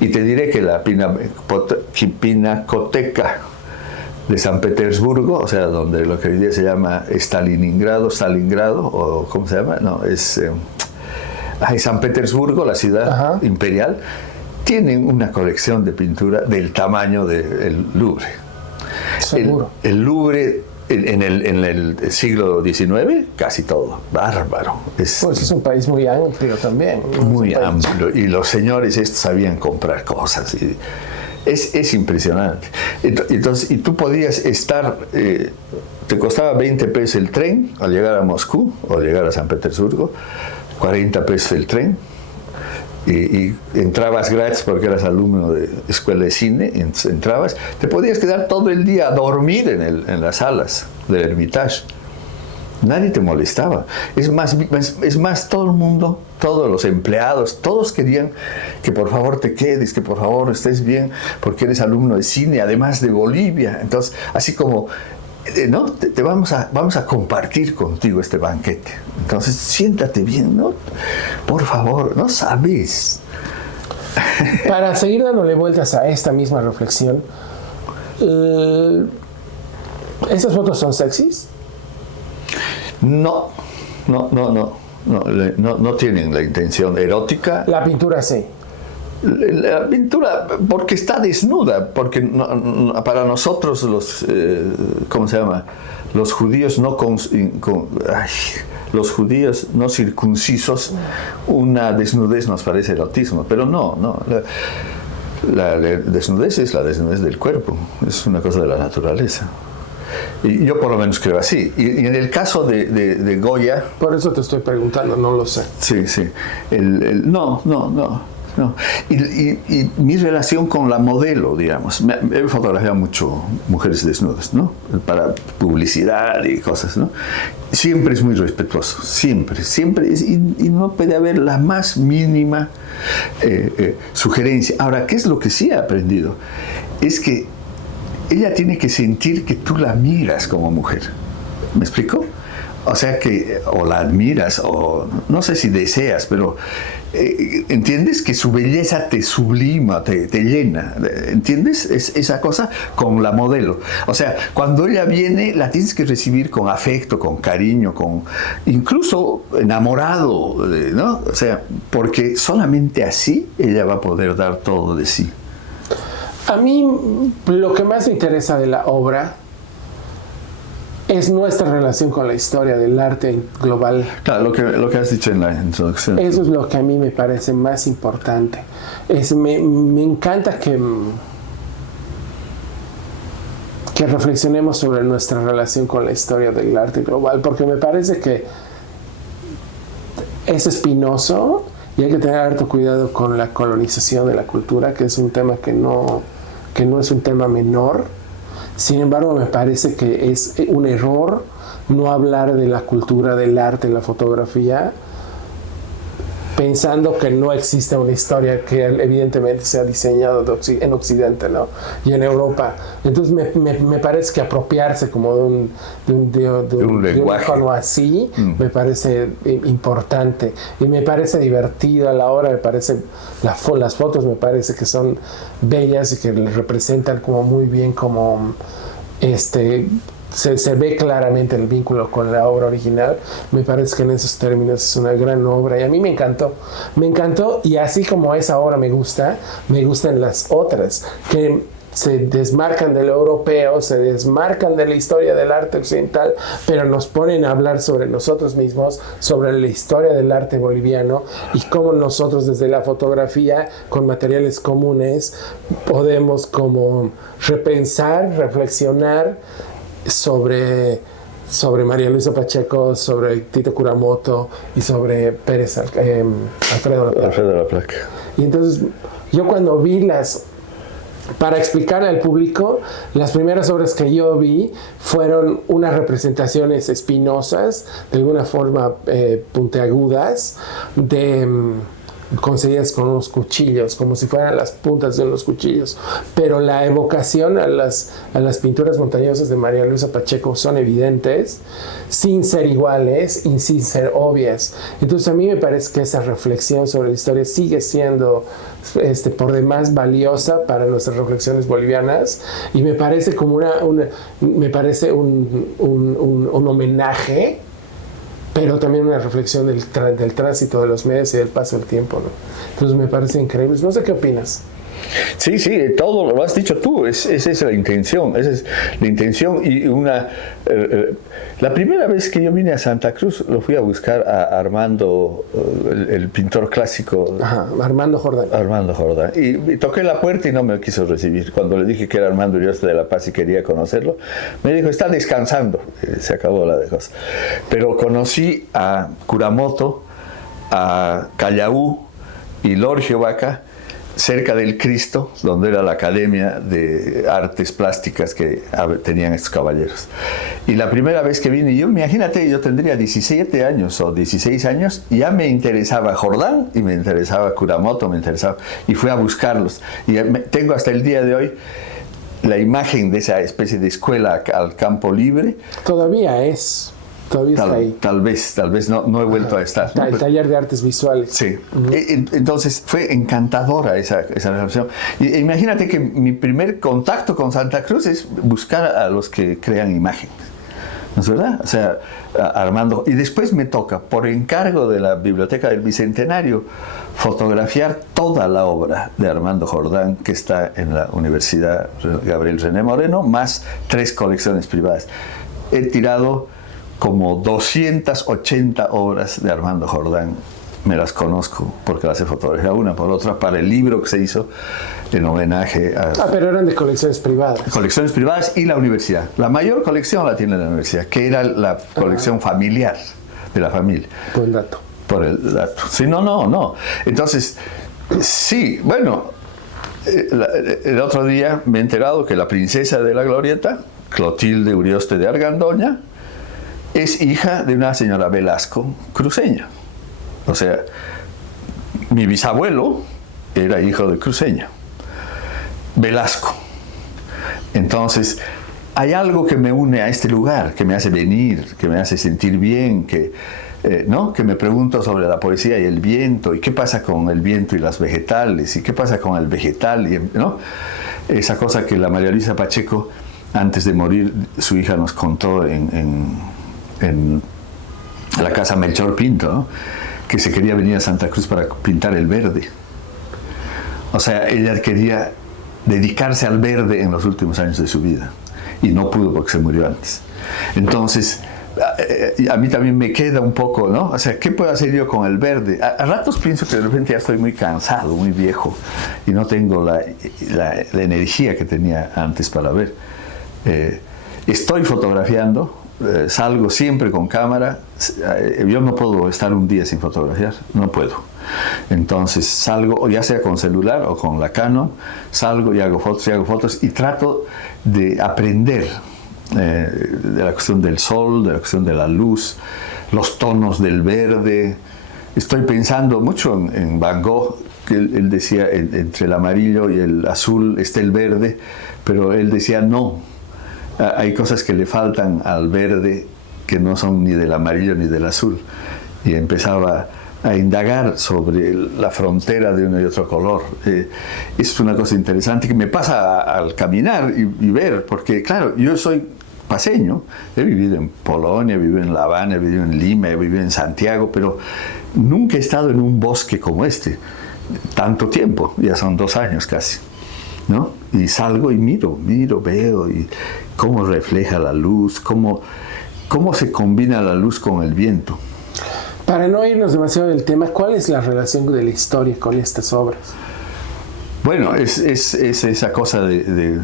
Y te diré que la Pinacoteca de San Petersburgo, o sea, donde lo que hoy día se llama Stalingrado, o ¿cómo se llama? No, es San Petersburgo, la ciudad imperial, tienen una colección de pintura del tamaño del Louvre. Seguro. El Louvre en el siglo XIX, casi todo, bárbaro. Pues es un país muy amplio también. Muy amplio, y los señores estos sabían comprar cosas. Y es impresionante. Entonces, y tú podías estar, te costaba 20 pesos el tren al llegar a Moscú o al llegar a San Petersburgo, 40 pesos el tren. Y entrabas gratis porque eras alumno de escuela de cine, entrabas, te podías quedar todo el día a dormir en las salas del Hermitage. Nadie te molestaba. Es más, todo el mundo, todos los empleados, todos querían que por favor te quedes, que por favor estés bien, porque eres alumno de cine, además de Bolivia. Entonces, así como, ¿no? Vamos a compartir contigo este banquete. Entonces, siéntate bien, ¿no? Por favor, no sabes. Para seguir dándole vueltas a esta misma reflexión, ¿esas fotos son sexys? No tienen la intención erótica. La pintura sí. La pintura, porque está desnuda, porque para nosotros ¿cómo se llama? Los judíos los judíos no circuncisos, una desnudez nos parece erotismo, pero no. La desnudez es la desnudez del cuerpo, es una cosa de la naturaleza. Y yo por lo menos creo así. Y en el caso de Goya... Por eso te estoy preguntando, no lo sé. Sí. No. Y mi relación con la modelo, digamos, he fotografiado mucho mujeres desnudas, ¿no? Para publicidad y cosas, ¿no? Siempre es muy respetuoso, siempre. Y no puede haber la más mínima sugerencia. Ahora, ¿qué es lo que sí he aprendido? Es que ella tiene que sentir que tú la miras como mujer. ¿Me explico? O sea que o la admiras o no sé si deseas, pero ¿entiendes? Que su belleza te sublima, te llena. ¿Entiendes? Es esa cosa con la modelo. O sea, cuando ella viene, la tienes que recibir con afecto, con cariño, incluso enamorado, ¿no? O sea, porque solamente así ella va a poder dar todo de sí. A mí lo que más me interesa de la obra es nuestra relación con la historia del arte global. Claro, lo que has dicho en la introducción. Eso es lo que a mí me parece más importante. Me encanta que reflexionemos sobre nuestra relación con la historia del arte global, porque me parece que es espinoso y hay que tener harto cuidado con la colonización de la cultura, que es un tema que no es un tema menor. Sin embargo, me parece que es un error no hablar de la cultura, del arte, la fotografía, pensando que no existe una historia que evidentemente se ha diseñado en Occidente, ¿no? Y en Europa. Entonces me parece que apropiarse como de un lenguaje así me parece importante. Y me parece divertido a la hora, me parece las fotos me parece que son bellas y que representan como muy bien como se ve claramente el vínculo con la obra original. Me parece que en esos términos es una gran obra y a mí me encantó, y así como esa obra me gustan las otras que se desmarcan de lo europeo, se desmarcan de la historia del arte occidental, pero nos ponen a hablar sobre nosotros mismos, sobre la historia del arte boliviano y cómo nosotros desde la fotografía, con materiales comunes, podemos como repensar, reflexionar sobre María Luisa Pacheco, sobre Tito Kuramoto y sobre Alfredo Laplaca. Y entonces yo cuando vi para explicarle al público, las primeras obras que yo vi fueron unas representaciones espinosas, de alguna forma puntiagudas, de conseguidas con unos cuchillos, como si fueran las puntas de unos cuchillos. Pero la evocación a las pinturas montañosas de María Luisa Pacheco son evidentes, sin ser iguales y sin ser obvias. Entonces a mí me parece que esa reflexión sobre la historia sigue siendo por demás valiosa para nuestras reflexiones bolivianas, y me parece como me parece un homenaje, pero también una reflexión del tránsito de los medios y del paso del tiempo, ¿no? Entonces me parece increíble. No sé qué opinas. Sí, todo lo has dicho tú, esa es la intención, y la primera vez que yo vine a Santa Cruz lo fui a buscar a Armando, el pintor clásico. Ajá, Armando Jordán. Y toqué la puerta y no me quiso recibir. Cuando le dije que era Armando Urioste de La Paz y quería conocerlo, me dijo, está descansando. Se acabó la de cosas. Pero conocí a Kuramoto, a Callaú y Lorgio Vaca, cerca del Cristo, donde era la Academia de Artes Plásticas que tenían estos caballeros. Y la primera vez que vine, imagínate, yo tendría 17 años o 16 años, y ya me interesaba Jordán y me interesaba Kuramoto, y fui a buscarlos. Y tengo hasta el día de hoy la imagen de esa especie de escuela al campo libre. Todavía está ahí. Tal vez no he vuelto a estar. El taller de artes visuales. Sí. Entonces fue encantadora esa relación. Imagínate que mi primer contacto con Santa Cruz es buscar a los que crean imágenes. ¿No es verdad? O sea, Armando. Y después me toca, por encargo de la Biblioteca del Bicentenario, fotografiar toda la obra de Armando Jordán que está en la Universidad Gabriel René Moreno, más 3 colecciones privadas. He tirado como 280 obras de Armando Jordán. Me las conozco porque las he fotografiado una por otra para el libro que se hizo en homenaje a... pero eran de colecciones privadas. Colecciones privadas y la universidad. La mayor colección la tiene la universidad, que era la colección familiar de la familia. Buen dato. Por el dato. Sí, no. Entonces, sí, bueno, el otro día me he enterado que la princesa de la Glorieta, Clotilde Urioste de Argandoña, es hija de una señora Velasco cruceña. O sea, mi bisabuelo era hijo de cruceña. Velasco. Entonces, hay algo que me une a este lugar, que me hace venir, que me hace sentir bien, que me pregunto sobre la poesía y el viento, y qué pasa con el viento y las vegetales, y qué pasa con el vegetal, ¿no? Esa cosa que la María Luisa Pacheco, antes de morir, su hija nos contó en la casa Melchor Pinto, ¿no? Que se quería venir a Santa Cruz para pintar el verde. O sea, ella quería dedicarse al verde en los últimos años de su vida y no pudo porque se murió antes. Entonces, a mí también me queda un poco, ¿no? O sea, ¿qué puedo hacer yo con el verde? A ratos pienso que de repente ya estoy muy cansado, muy viejo, y no tengo la energía que tenía antes para ver. Estoy fotografiando, salgo siempre con cámara. Yo no puedo estar un día sin fotografiar, no puedo. Entonces salgo, o ya sea con celular o con la Canon, salgo y hago fotos y trato de aprender de la cuestión del sol, de la cuestión de la luz, los tonos del verde. Estoy pensando mucho en Van Gogh, que él decía entre el amarillo y el azul está el verde, pero él decía no, hay cosas que le faltan al verde que no son ni del amarillo ni del azul, y empezaba a indagar sobre la frontera de uno y otro color. Es una cosa interesante que me pasa al caminar y ver, porque claro, yo soy paseño, he vivido en Polonia, he vivido en La Habana, he vivido en Lima, he vivido en Santiago, pero nunca he estado en un bosque como este, tanto tiempo, ya son 2 años casi, ¿no? Y salgo y miro, veo, y cómo refleja la luz, cómo se combina la luz con el viento. Para no irnos demasiado del tema, ¿cuál es la relación de la historia con estas obras? Bueno, es esa cosa de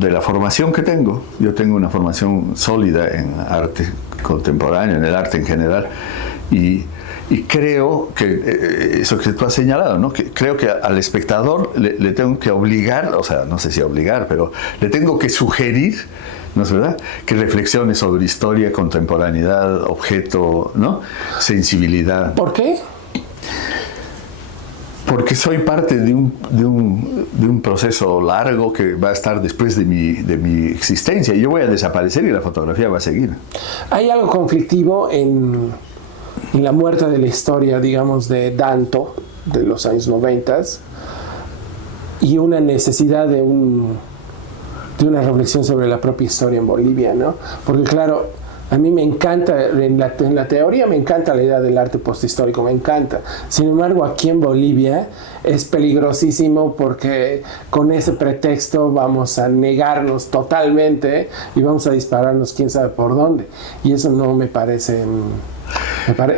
la formación que tengo. Yo tengo una formación sólida en arte contemporáneo, en el arte en general, y creo que eso que tú has señalado, ¿no? Que creo que al espectador le tengo que obligar, o sea, no sé si obligar, pero le tengo que sugerir, ¿no es verdad?, que reflexione sobre historia, contemporaneidad, objeto, ¿no?, sensibilidad. ¿Por qué? porque soy parte de un proceso largo que va a estar después de mi existencia. Yo voy a desaparecer y la fotografía va a seguir. Hay algo conflictivo en la muerte de la historia, digamos, de Danto, de los años 90, y una necesidad de una reflexión sobre la propia historia en Bolivia, ¿no? Porque claro, a mí me encanta, en la teoría me encanta la idea del arte posthistórico, me encanta. Sin embargo, aquí en Bolivia es peligrosísimo porque con ese pretexto vamos a negarnos totalmente y vamos a dispararnos quién sabe por dónde. Y eso no me parece,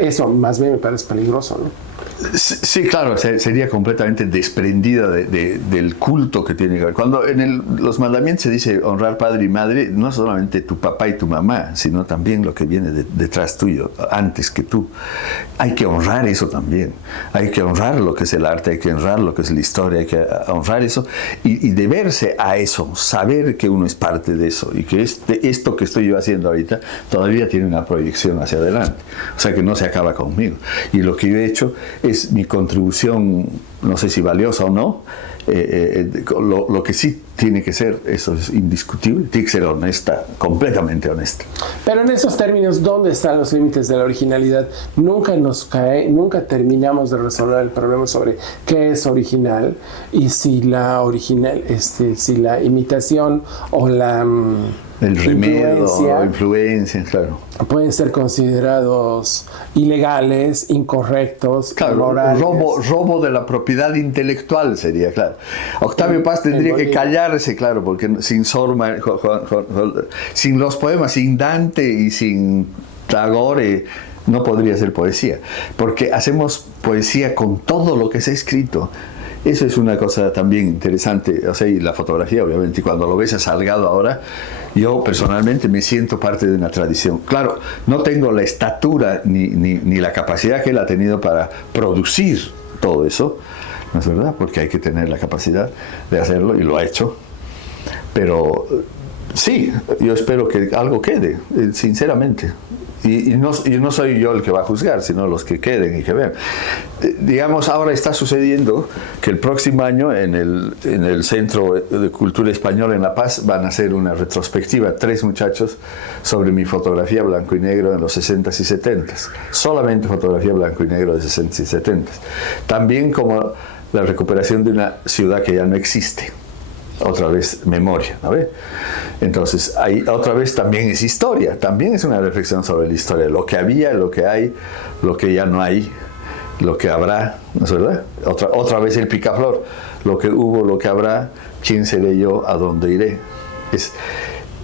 eso más bien me parece peligroso, ¿no? Sí, claro, sería completamente desprendida del culto que tiene que ver. Cuando en los mandamientos se dice honrar padre y madre, no solamente tu papá y tu mamá, sino también lo que viene detrás tuyo, antes que tú. Hay que honrar eso también. Hay que honrar lo que es el arte, hay que honrar lo que es la historia, hay que honrar eso y deberse a eso, saber que uno es parte de eso y que esto que estoy yo haciendo ahorita todavía tiene una proyección hacia adelante. O sea, que no se acaba conmigo. Y lo que yo he hecho es mi contribución, no sé si valiosa o no, lo que sí tiene que ser, eso es indiscutible, tiene que ser honesta, completamente honesta. Pero en esos términos, ¿dónde están los límites de la originalidad? Nunca terminamos de resolver el problema sobre qué es original y si la imitación o la el remedio, influencia, claro. Pueden ser considerados ilegales, incorrectos, claro, inmorales. Robo de la propiedad intelectual sería, claro. Octavio Paz tendría que callarse, claro, porque sin Sorma, sin los poemas, sin Dante y sin Tagore, no podría ser poesía. Porque hacemos poesía con todo lo que se ha escrito. Eso es una cosa también interesante, o sea, y la fotografía, obviamente, y cuando lo ves a Salgado ahora, yo personalmente me siento parte de una tradición. Claro, no tengo la estatura ni la capacidad que él ha tenido para producir todo eso, ¿no es verdad? Porque hay que tener la capacidad de hacerlo, y lo ha hecho. Pero sí, yo espero que algo quede, sinceramente. Y no soy yo el que va a juzgar, sino los que queden y que vean. Digamos, ahora está sucediendo que el próximo año en el Centro de Cultura Española en La Paz van a hacer una retrospectiva, 3 muchachos, sobre mi fotografía blanco y negro en los 60s y 70s. Solamente fotografía blanco y negro de 60s y 70s. También como la recuperación de una ciudad que ya no existe. Otra vez memoria, ¿no ve? Entonces, ahí otra vez también es historia, también es una reflexión sobre la historia, lo que había, lo que hay, lo que ya no hay, lo que habrá, ¿no es verdad? Otra vez el picaflor, lo que hubo, lo que habrá, quién seré yo, a dónde iré.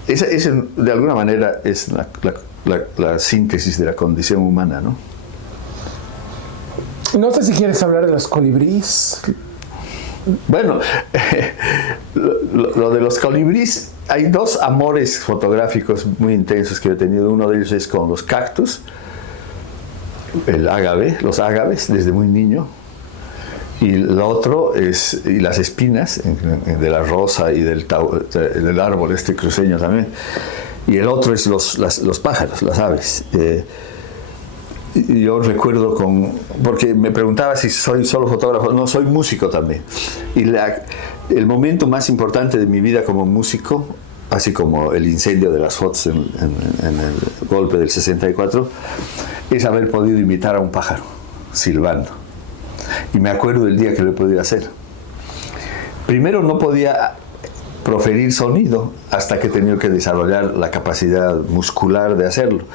De alguna manera es la síntesis de la condición humana, ¿no? No sé si quieres hablar de los colibríes. Bueno, lo de los colibríes, hay 2 amores fotográficos muy intensos que he tenido. Uno de ellos es con los cactus, los ágaves desde muy niño, y el otro es las espinas de la rosa y del árbol cruceño también, y el otro es los pájaros, las aves. Yo recuerdo porque me preguntaba si soy solo fotógrafo. No, soy músico también. Y el momento más importante de mi vida como músico, así como el incendio de las fotos en el golpe del 64, es haber podido imitar a un pájaro silbando. Y me acuerdo del día que lo he podido hacer. Primero no podía proferir sonido hasta que he tenido que desarrollar la capacidad muscular de hacerlo,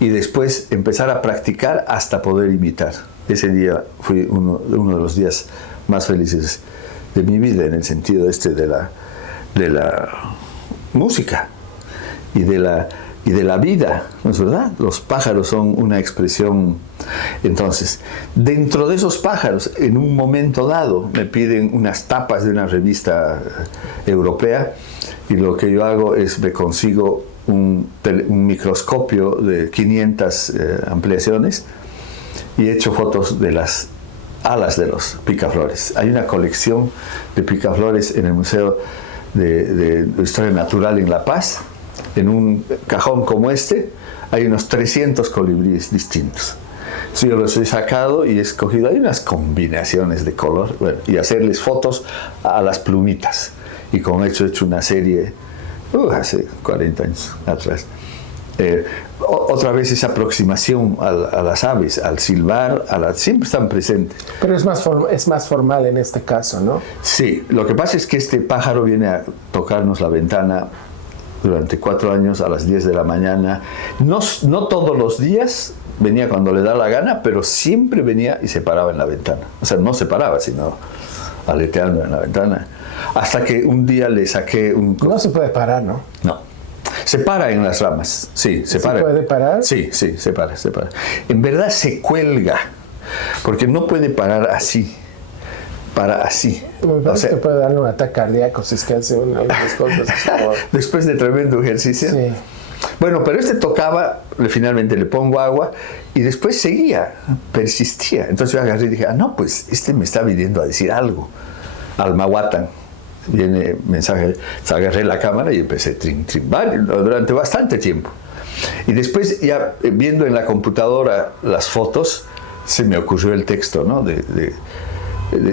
y después empezar a practicar hasta poder imitar. Ese día fue uno de los días más felices de mi vida, en el sentido de la música y de la vida, ¿no es verdad? Los pájaros son una expresión. Entonces, dentro de esos pájaros, en un momento dado, me piden unas tapas de una revista europea, y lo que yo hago es me consigo un microscopio de 500 ampliaciones y he hecho fotos de las alas de los picaflores. Hay una colección de picaflores en el Museo de Historia Natural en La Paz. En un cajón como este hay unos 300 colibríes distintos. Sí, yo los he sacado y he escogido, hay unas combinaciones de color, bueno, y hacerles fotos a las plumitas. Y con eso he hecho una serie, hace 40 años atrás. Otra vez esa aproximación a las aves, al silbar, siempre están presentes. Pero es más formal en este caso, ¿no? Sí, lo que pasa es que este pájaro viene a tocarnos la ventana durante 4 años a las 10 de la mañana. No todos los días, venía cuando le da la gana, pero siempre venía y se paraba en la ventana. O sea, no se paraba, sino aleteando en la ventana. Hasta que un día le saqué un... No se puede parar, ¿no? No. Se para en las ramas, sí, se para. ¿Se puede parar? Sí, se para. En verdad se cuelga, porque no puede parar así. Para así. Me parece que puede darle un ataque cardíaco si es que hace algunas cosas. Después de tremendo ejercicio. Sí. Bueno, pero este tocaba, finalmente le pongo agua y después seguía, persistía. Entonces yo agarré y dije, no, pues este me está viniendo a decir algo. Almahuatan. Viene mensaje, agarré la cámara y empecé durante bastante tiempo. Y después, ya viendo en la computadora las fotos, se me ocurrió el texto, ¿no?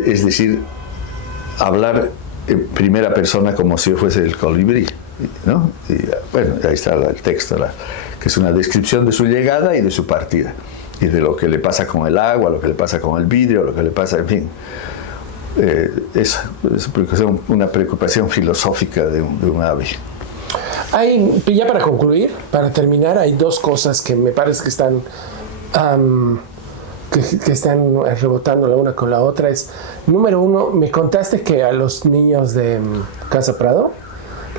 Es decir, hablar en primera persona como si yo fuese el colibrí, ¿no? Y, bueno, ahí está el texto, que es una descripción de su llegada y de su partida, y de lo que le pasa con el agua, lo que le pasa con el vidrio, lo que le pasa, en fin. Es una preocupación filosófica de un ave. Ya para concluir, para terminar, hay 2 cosas que me parece que están que están rebotando la una con la otra. Número 1, me contaste que a los niños de Casa Prado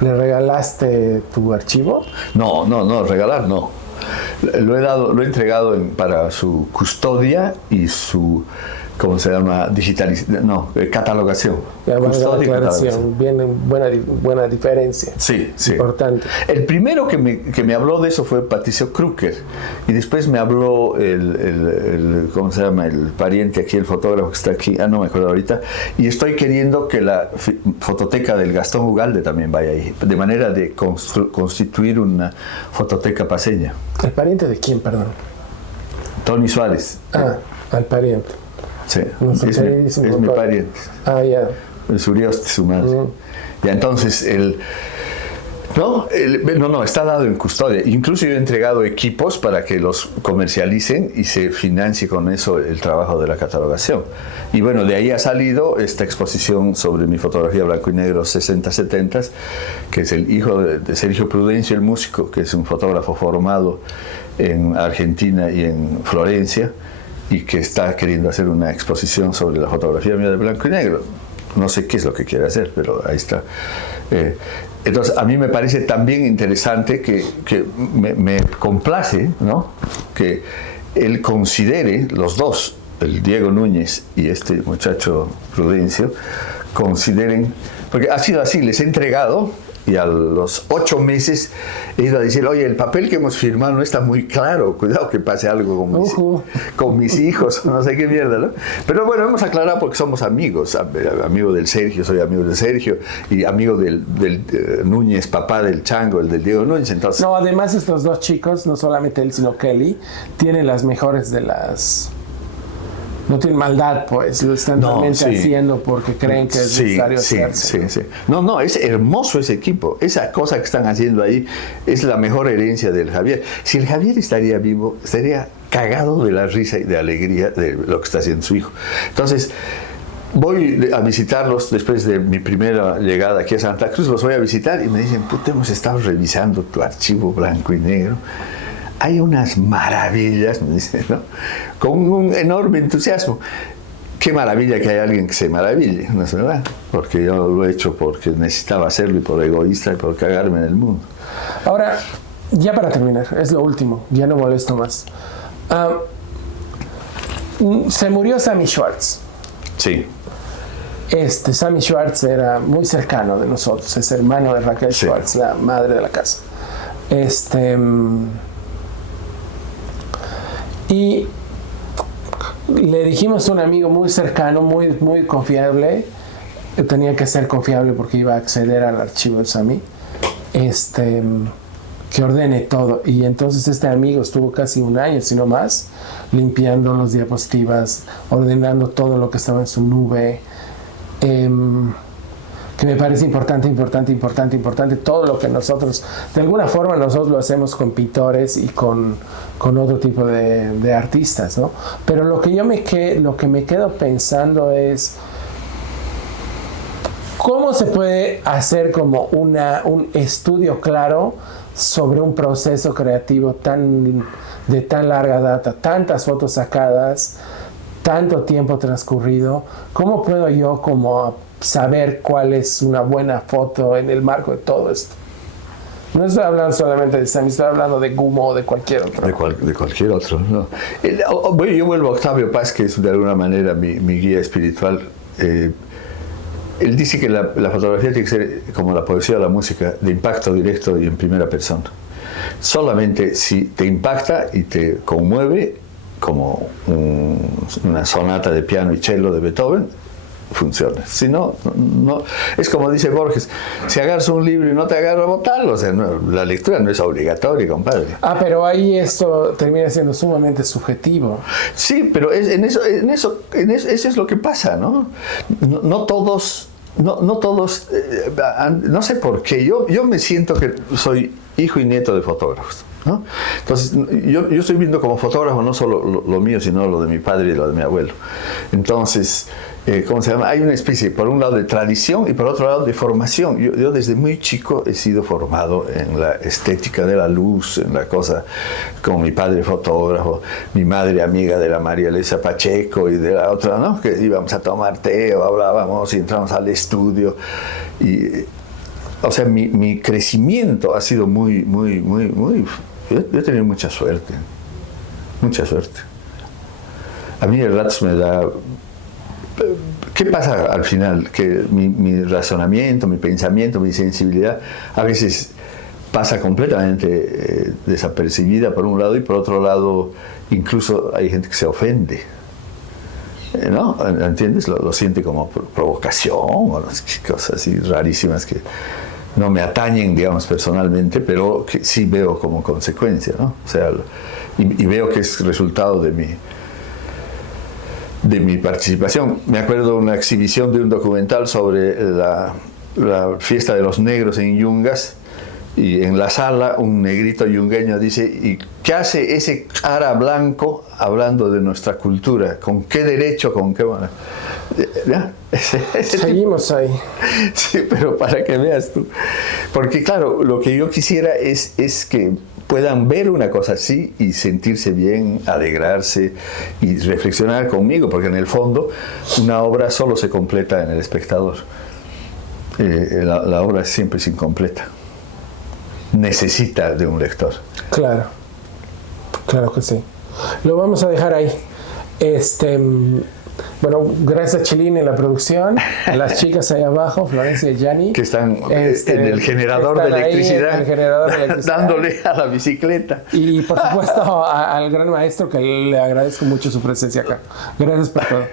le regalaste tu archivo. No, regalar no. Lo he entregado para su custodia y su, ¿cómo se llama? Catalogación. Ya, buena declaración, bien, buena diferencia. Sí. Importante. El primero que me habló de eso fue Patricio Kruker, y después me habló ¿cómo se llama? El pariente aquí, el fotógrafo que está aquí, no me acuerdo ahorita, y estoy queriendo que la fototeca del Gastón Ugalde también vaya ahí, de manera de constituir una fototeca paseña. ¿El pariente de quién, perdón? Tony Suárez. Al pariente. Sí, es mi pariente. Ya. Es Urioste, su madre. Y entonces, está dado en custodia. Incluso yo he entregado equipos para que los comercialicen y se financie con eso el trabajo de la catalogación. Y bueno, de ahí ha salido esta exposición sobre mi fotografía blanco y negro 60-70, que es el hijo de Sergio Prudencio, el músico, que es un fotógrafo formado en Argentina y en Florencia, y que está queriendo hacer una exposición sobre la fotografía mía de blanco y negro. No sé qué es lo que quiere hacer, pero ahí está. Entonces, a mí me parece también interesante que me complace, ¿no?, que él considere, los dos, el Diego Núñez y este muchacho Prudencio, consideren, porque ha sido así, les he entregado, y a los 8 meses he ido a decir, oye, el papel que hemos firmado no está muy claro, cuidado que pase algo con mis hijos, no sé qué mierda, ¿no? Pero bueno, hemos aclarado porque somos amigos, amigo del Sergio, soy amigo del Sergio, y amigo del Núñez, papá del Chango, el del Diego Núñez, entonces... No, además estos 2 chicos, no solamente él, sino Kelly, tienen las mejores de las... No tienen maldad, pues, lo están realmente haciendo porque creen que es necesario hacerse. Sí. No, es hermoso ese equipo. Esa cosa que están haciendo ahí es la mejor herencia del Javier. Si el Javier estaría vivo, estaría cagado de la risa y de alegría de lo que está haciendo su hijo. Entonces, voy a visitarlos después de mi primera llegada aquí a Santa Cruz, los voy a visitar y me dicen, puta, hemos estado revisando tu archivo blanco y negro. Hay unas maravillas, me dicen, ¿no?, con un enorme entusiasmo. Qué maravilla que hay alguien que se maraville, ¿no es verdad? Porque yo lo he hecho porque necesitaba hacerlo y por egoísta y por cagarme en el mundo. Ahora, ya para terminar, es lo último, ya no molesto más. Se murió Sammy Schwartz. Sí. Sammy Schwartz era muy cercano de nosotros, es hermano de Raquel Schwartz, la madre de la casa. Y le dijimos a un amigo muy cercano, muy confiable, que tenía que ser confiable porque iba a acceder al archivo de Sammy, que ordene todo. Y entonces este amigo estuvo casi un año, si no más, limpiando los diapositivas, ordenando todo lo que estaba en su nube. Que me parece importante, todo lo que nosotros, de alguna forma nosotros lo hacemos con pintores y con otro tipo de artistas, ¿no? Pero lo que me quedo pensando es cómo se puede hacer como un estudio claro sobre un proceso creativo de tan larga data, tantas fotos sacadas, tanto tiempo transcurrido. ¿Cómo puedo yo como saber cuál es una buena foto en el marco de todo esto? No estoy hablando solamente de Sammy, estoy hablando de Gumo o de cualquier otro. De cualquier otro, ¿no? Bueno, yo vuelvo a Octavio Paz, que es de alguna manera mi guía espiritual. Él dice que la fotografía tiene que ser, como la poesía o la música, de impacto directo y en primera persona. Solamente si te impacta y te conmueve, como una sonata de piano y cello de Beethoven, funciona. Si no, es como dice Borges, si agarras un libro y no te agarra, botarlo. O sea, la lectura no es obligatoria, compadre. Pero ahí esto termina siendo sumamente subjetivo. Sí, pero eso es lo que pasa, ¿no? No todos, no sé por qué. Yo me siento que soy hijo y nieto de fotógrafos, ¿no? Entonces, yo estoy viendo como fotógrafo no solo lo mío, sino lo de mi padre y lo de mi abuelo. Entonces, ¿cómo se llama? Hay una especie, por un lado, de tradición y por otro lado, de formación. Yo desde muy chico he sido formado en la estética de la luz, en la cosa, como mi padre fotógrafo, mi madre amiga de la María Elisa Pacheco y de la otra, ¿no? Que íbamos a tomar té o hablábamos y entramos al estudio. O sea, mi crecimiento ha sido muy... Yo he tenido mucha suerte. Mucha suerte. A mí el ratos me da... ¿Qué pasa al final? Que mi razonamiento, mi pensamiento, mi sensibilidad a veces pasa completamente desapercibida por un lado y por otro lado incluso hay gente que se ofende. ¿No? ¿Entiendes? Lo siente como provocación o cosas así rarísimas que no me atañen, digamos, personalmente, pero que sí veo como consecuencia, ¿no? O sea, y veo que es resultado de mi participación. Me acuerdo de una exhibición de un documental sobre la fiesta de los negros en Yungas, y en la sala un negrito yungueño dice: ¿y qué hace ese cara blanco hablando de nuestra cultura? ¿Con qué derecho? ¿Con qué...? Bueno, ¿ya? Seguimos ahí. Sí, pero para que veas tú. Porque claro, lo que yo quisiera es que puedan ver una cosa así y sentirse bien, alegrarse y reflexionar conmigo, porque en el fondo una obra solo se completa en el espectador. La obra siempre es incompleta. Necesita de un lector. Claro, claro que sí. Lo vamos a dejar ahí. Bueno, gracias a Chilín en la producción, a las chicas ahí abajo, Florencia y Gianni, que están en el generador de electricidad, dándole a la bicicleta. Y por supuesto al gran maestro, que le agradezco mucho su presencia acá. Gracias por todo.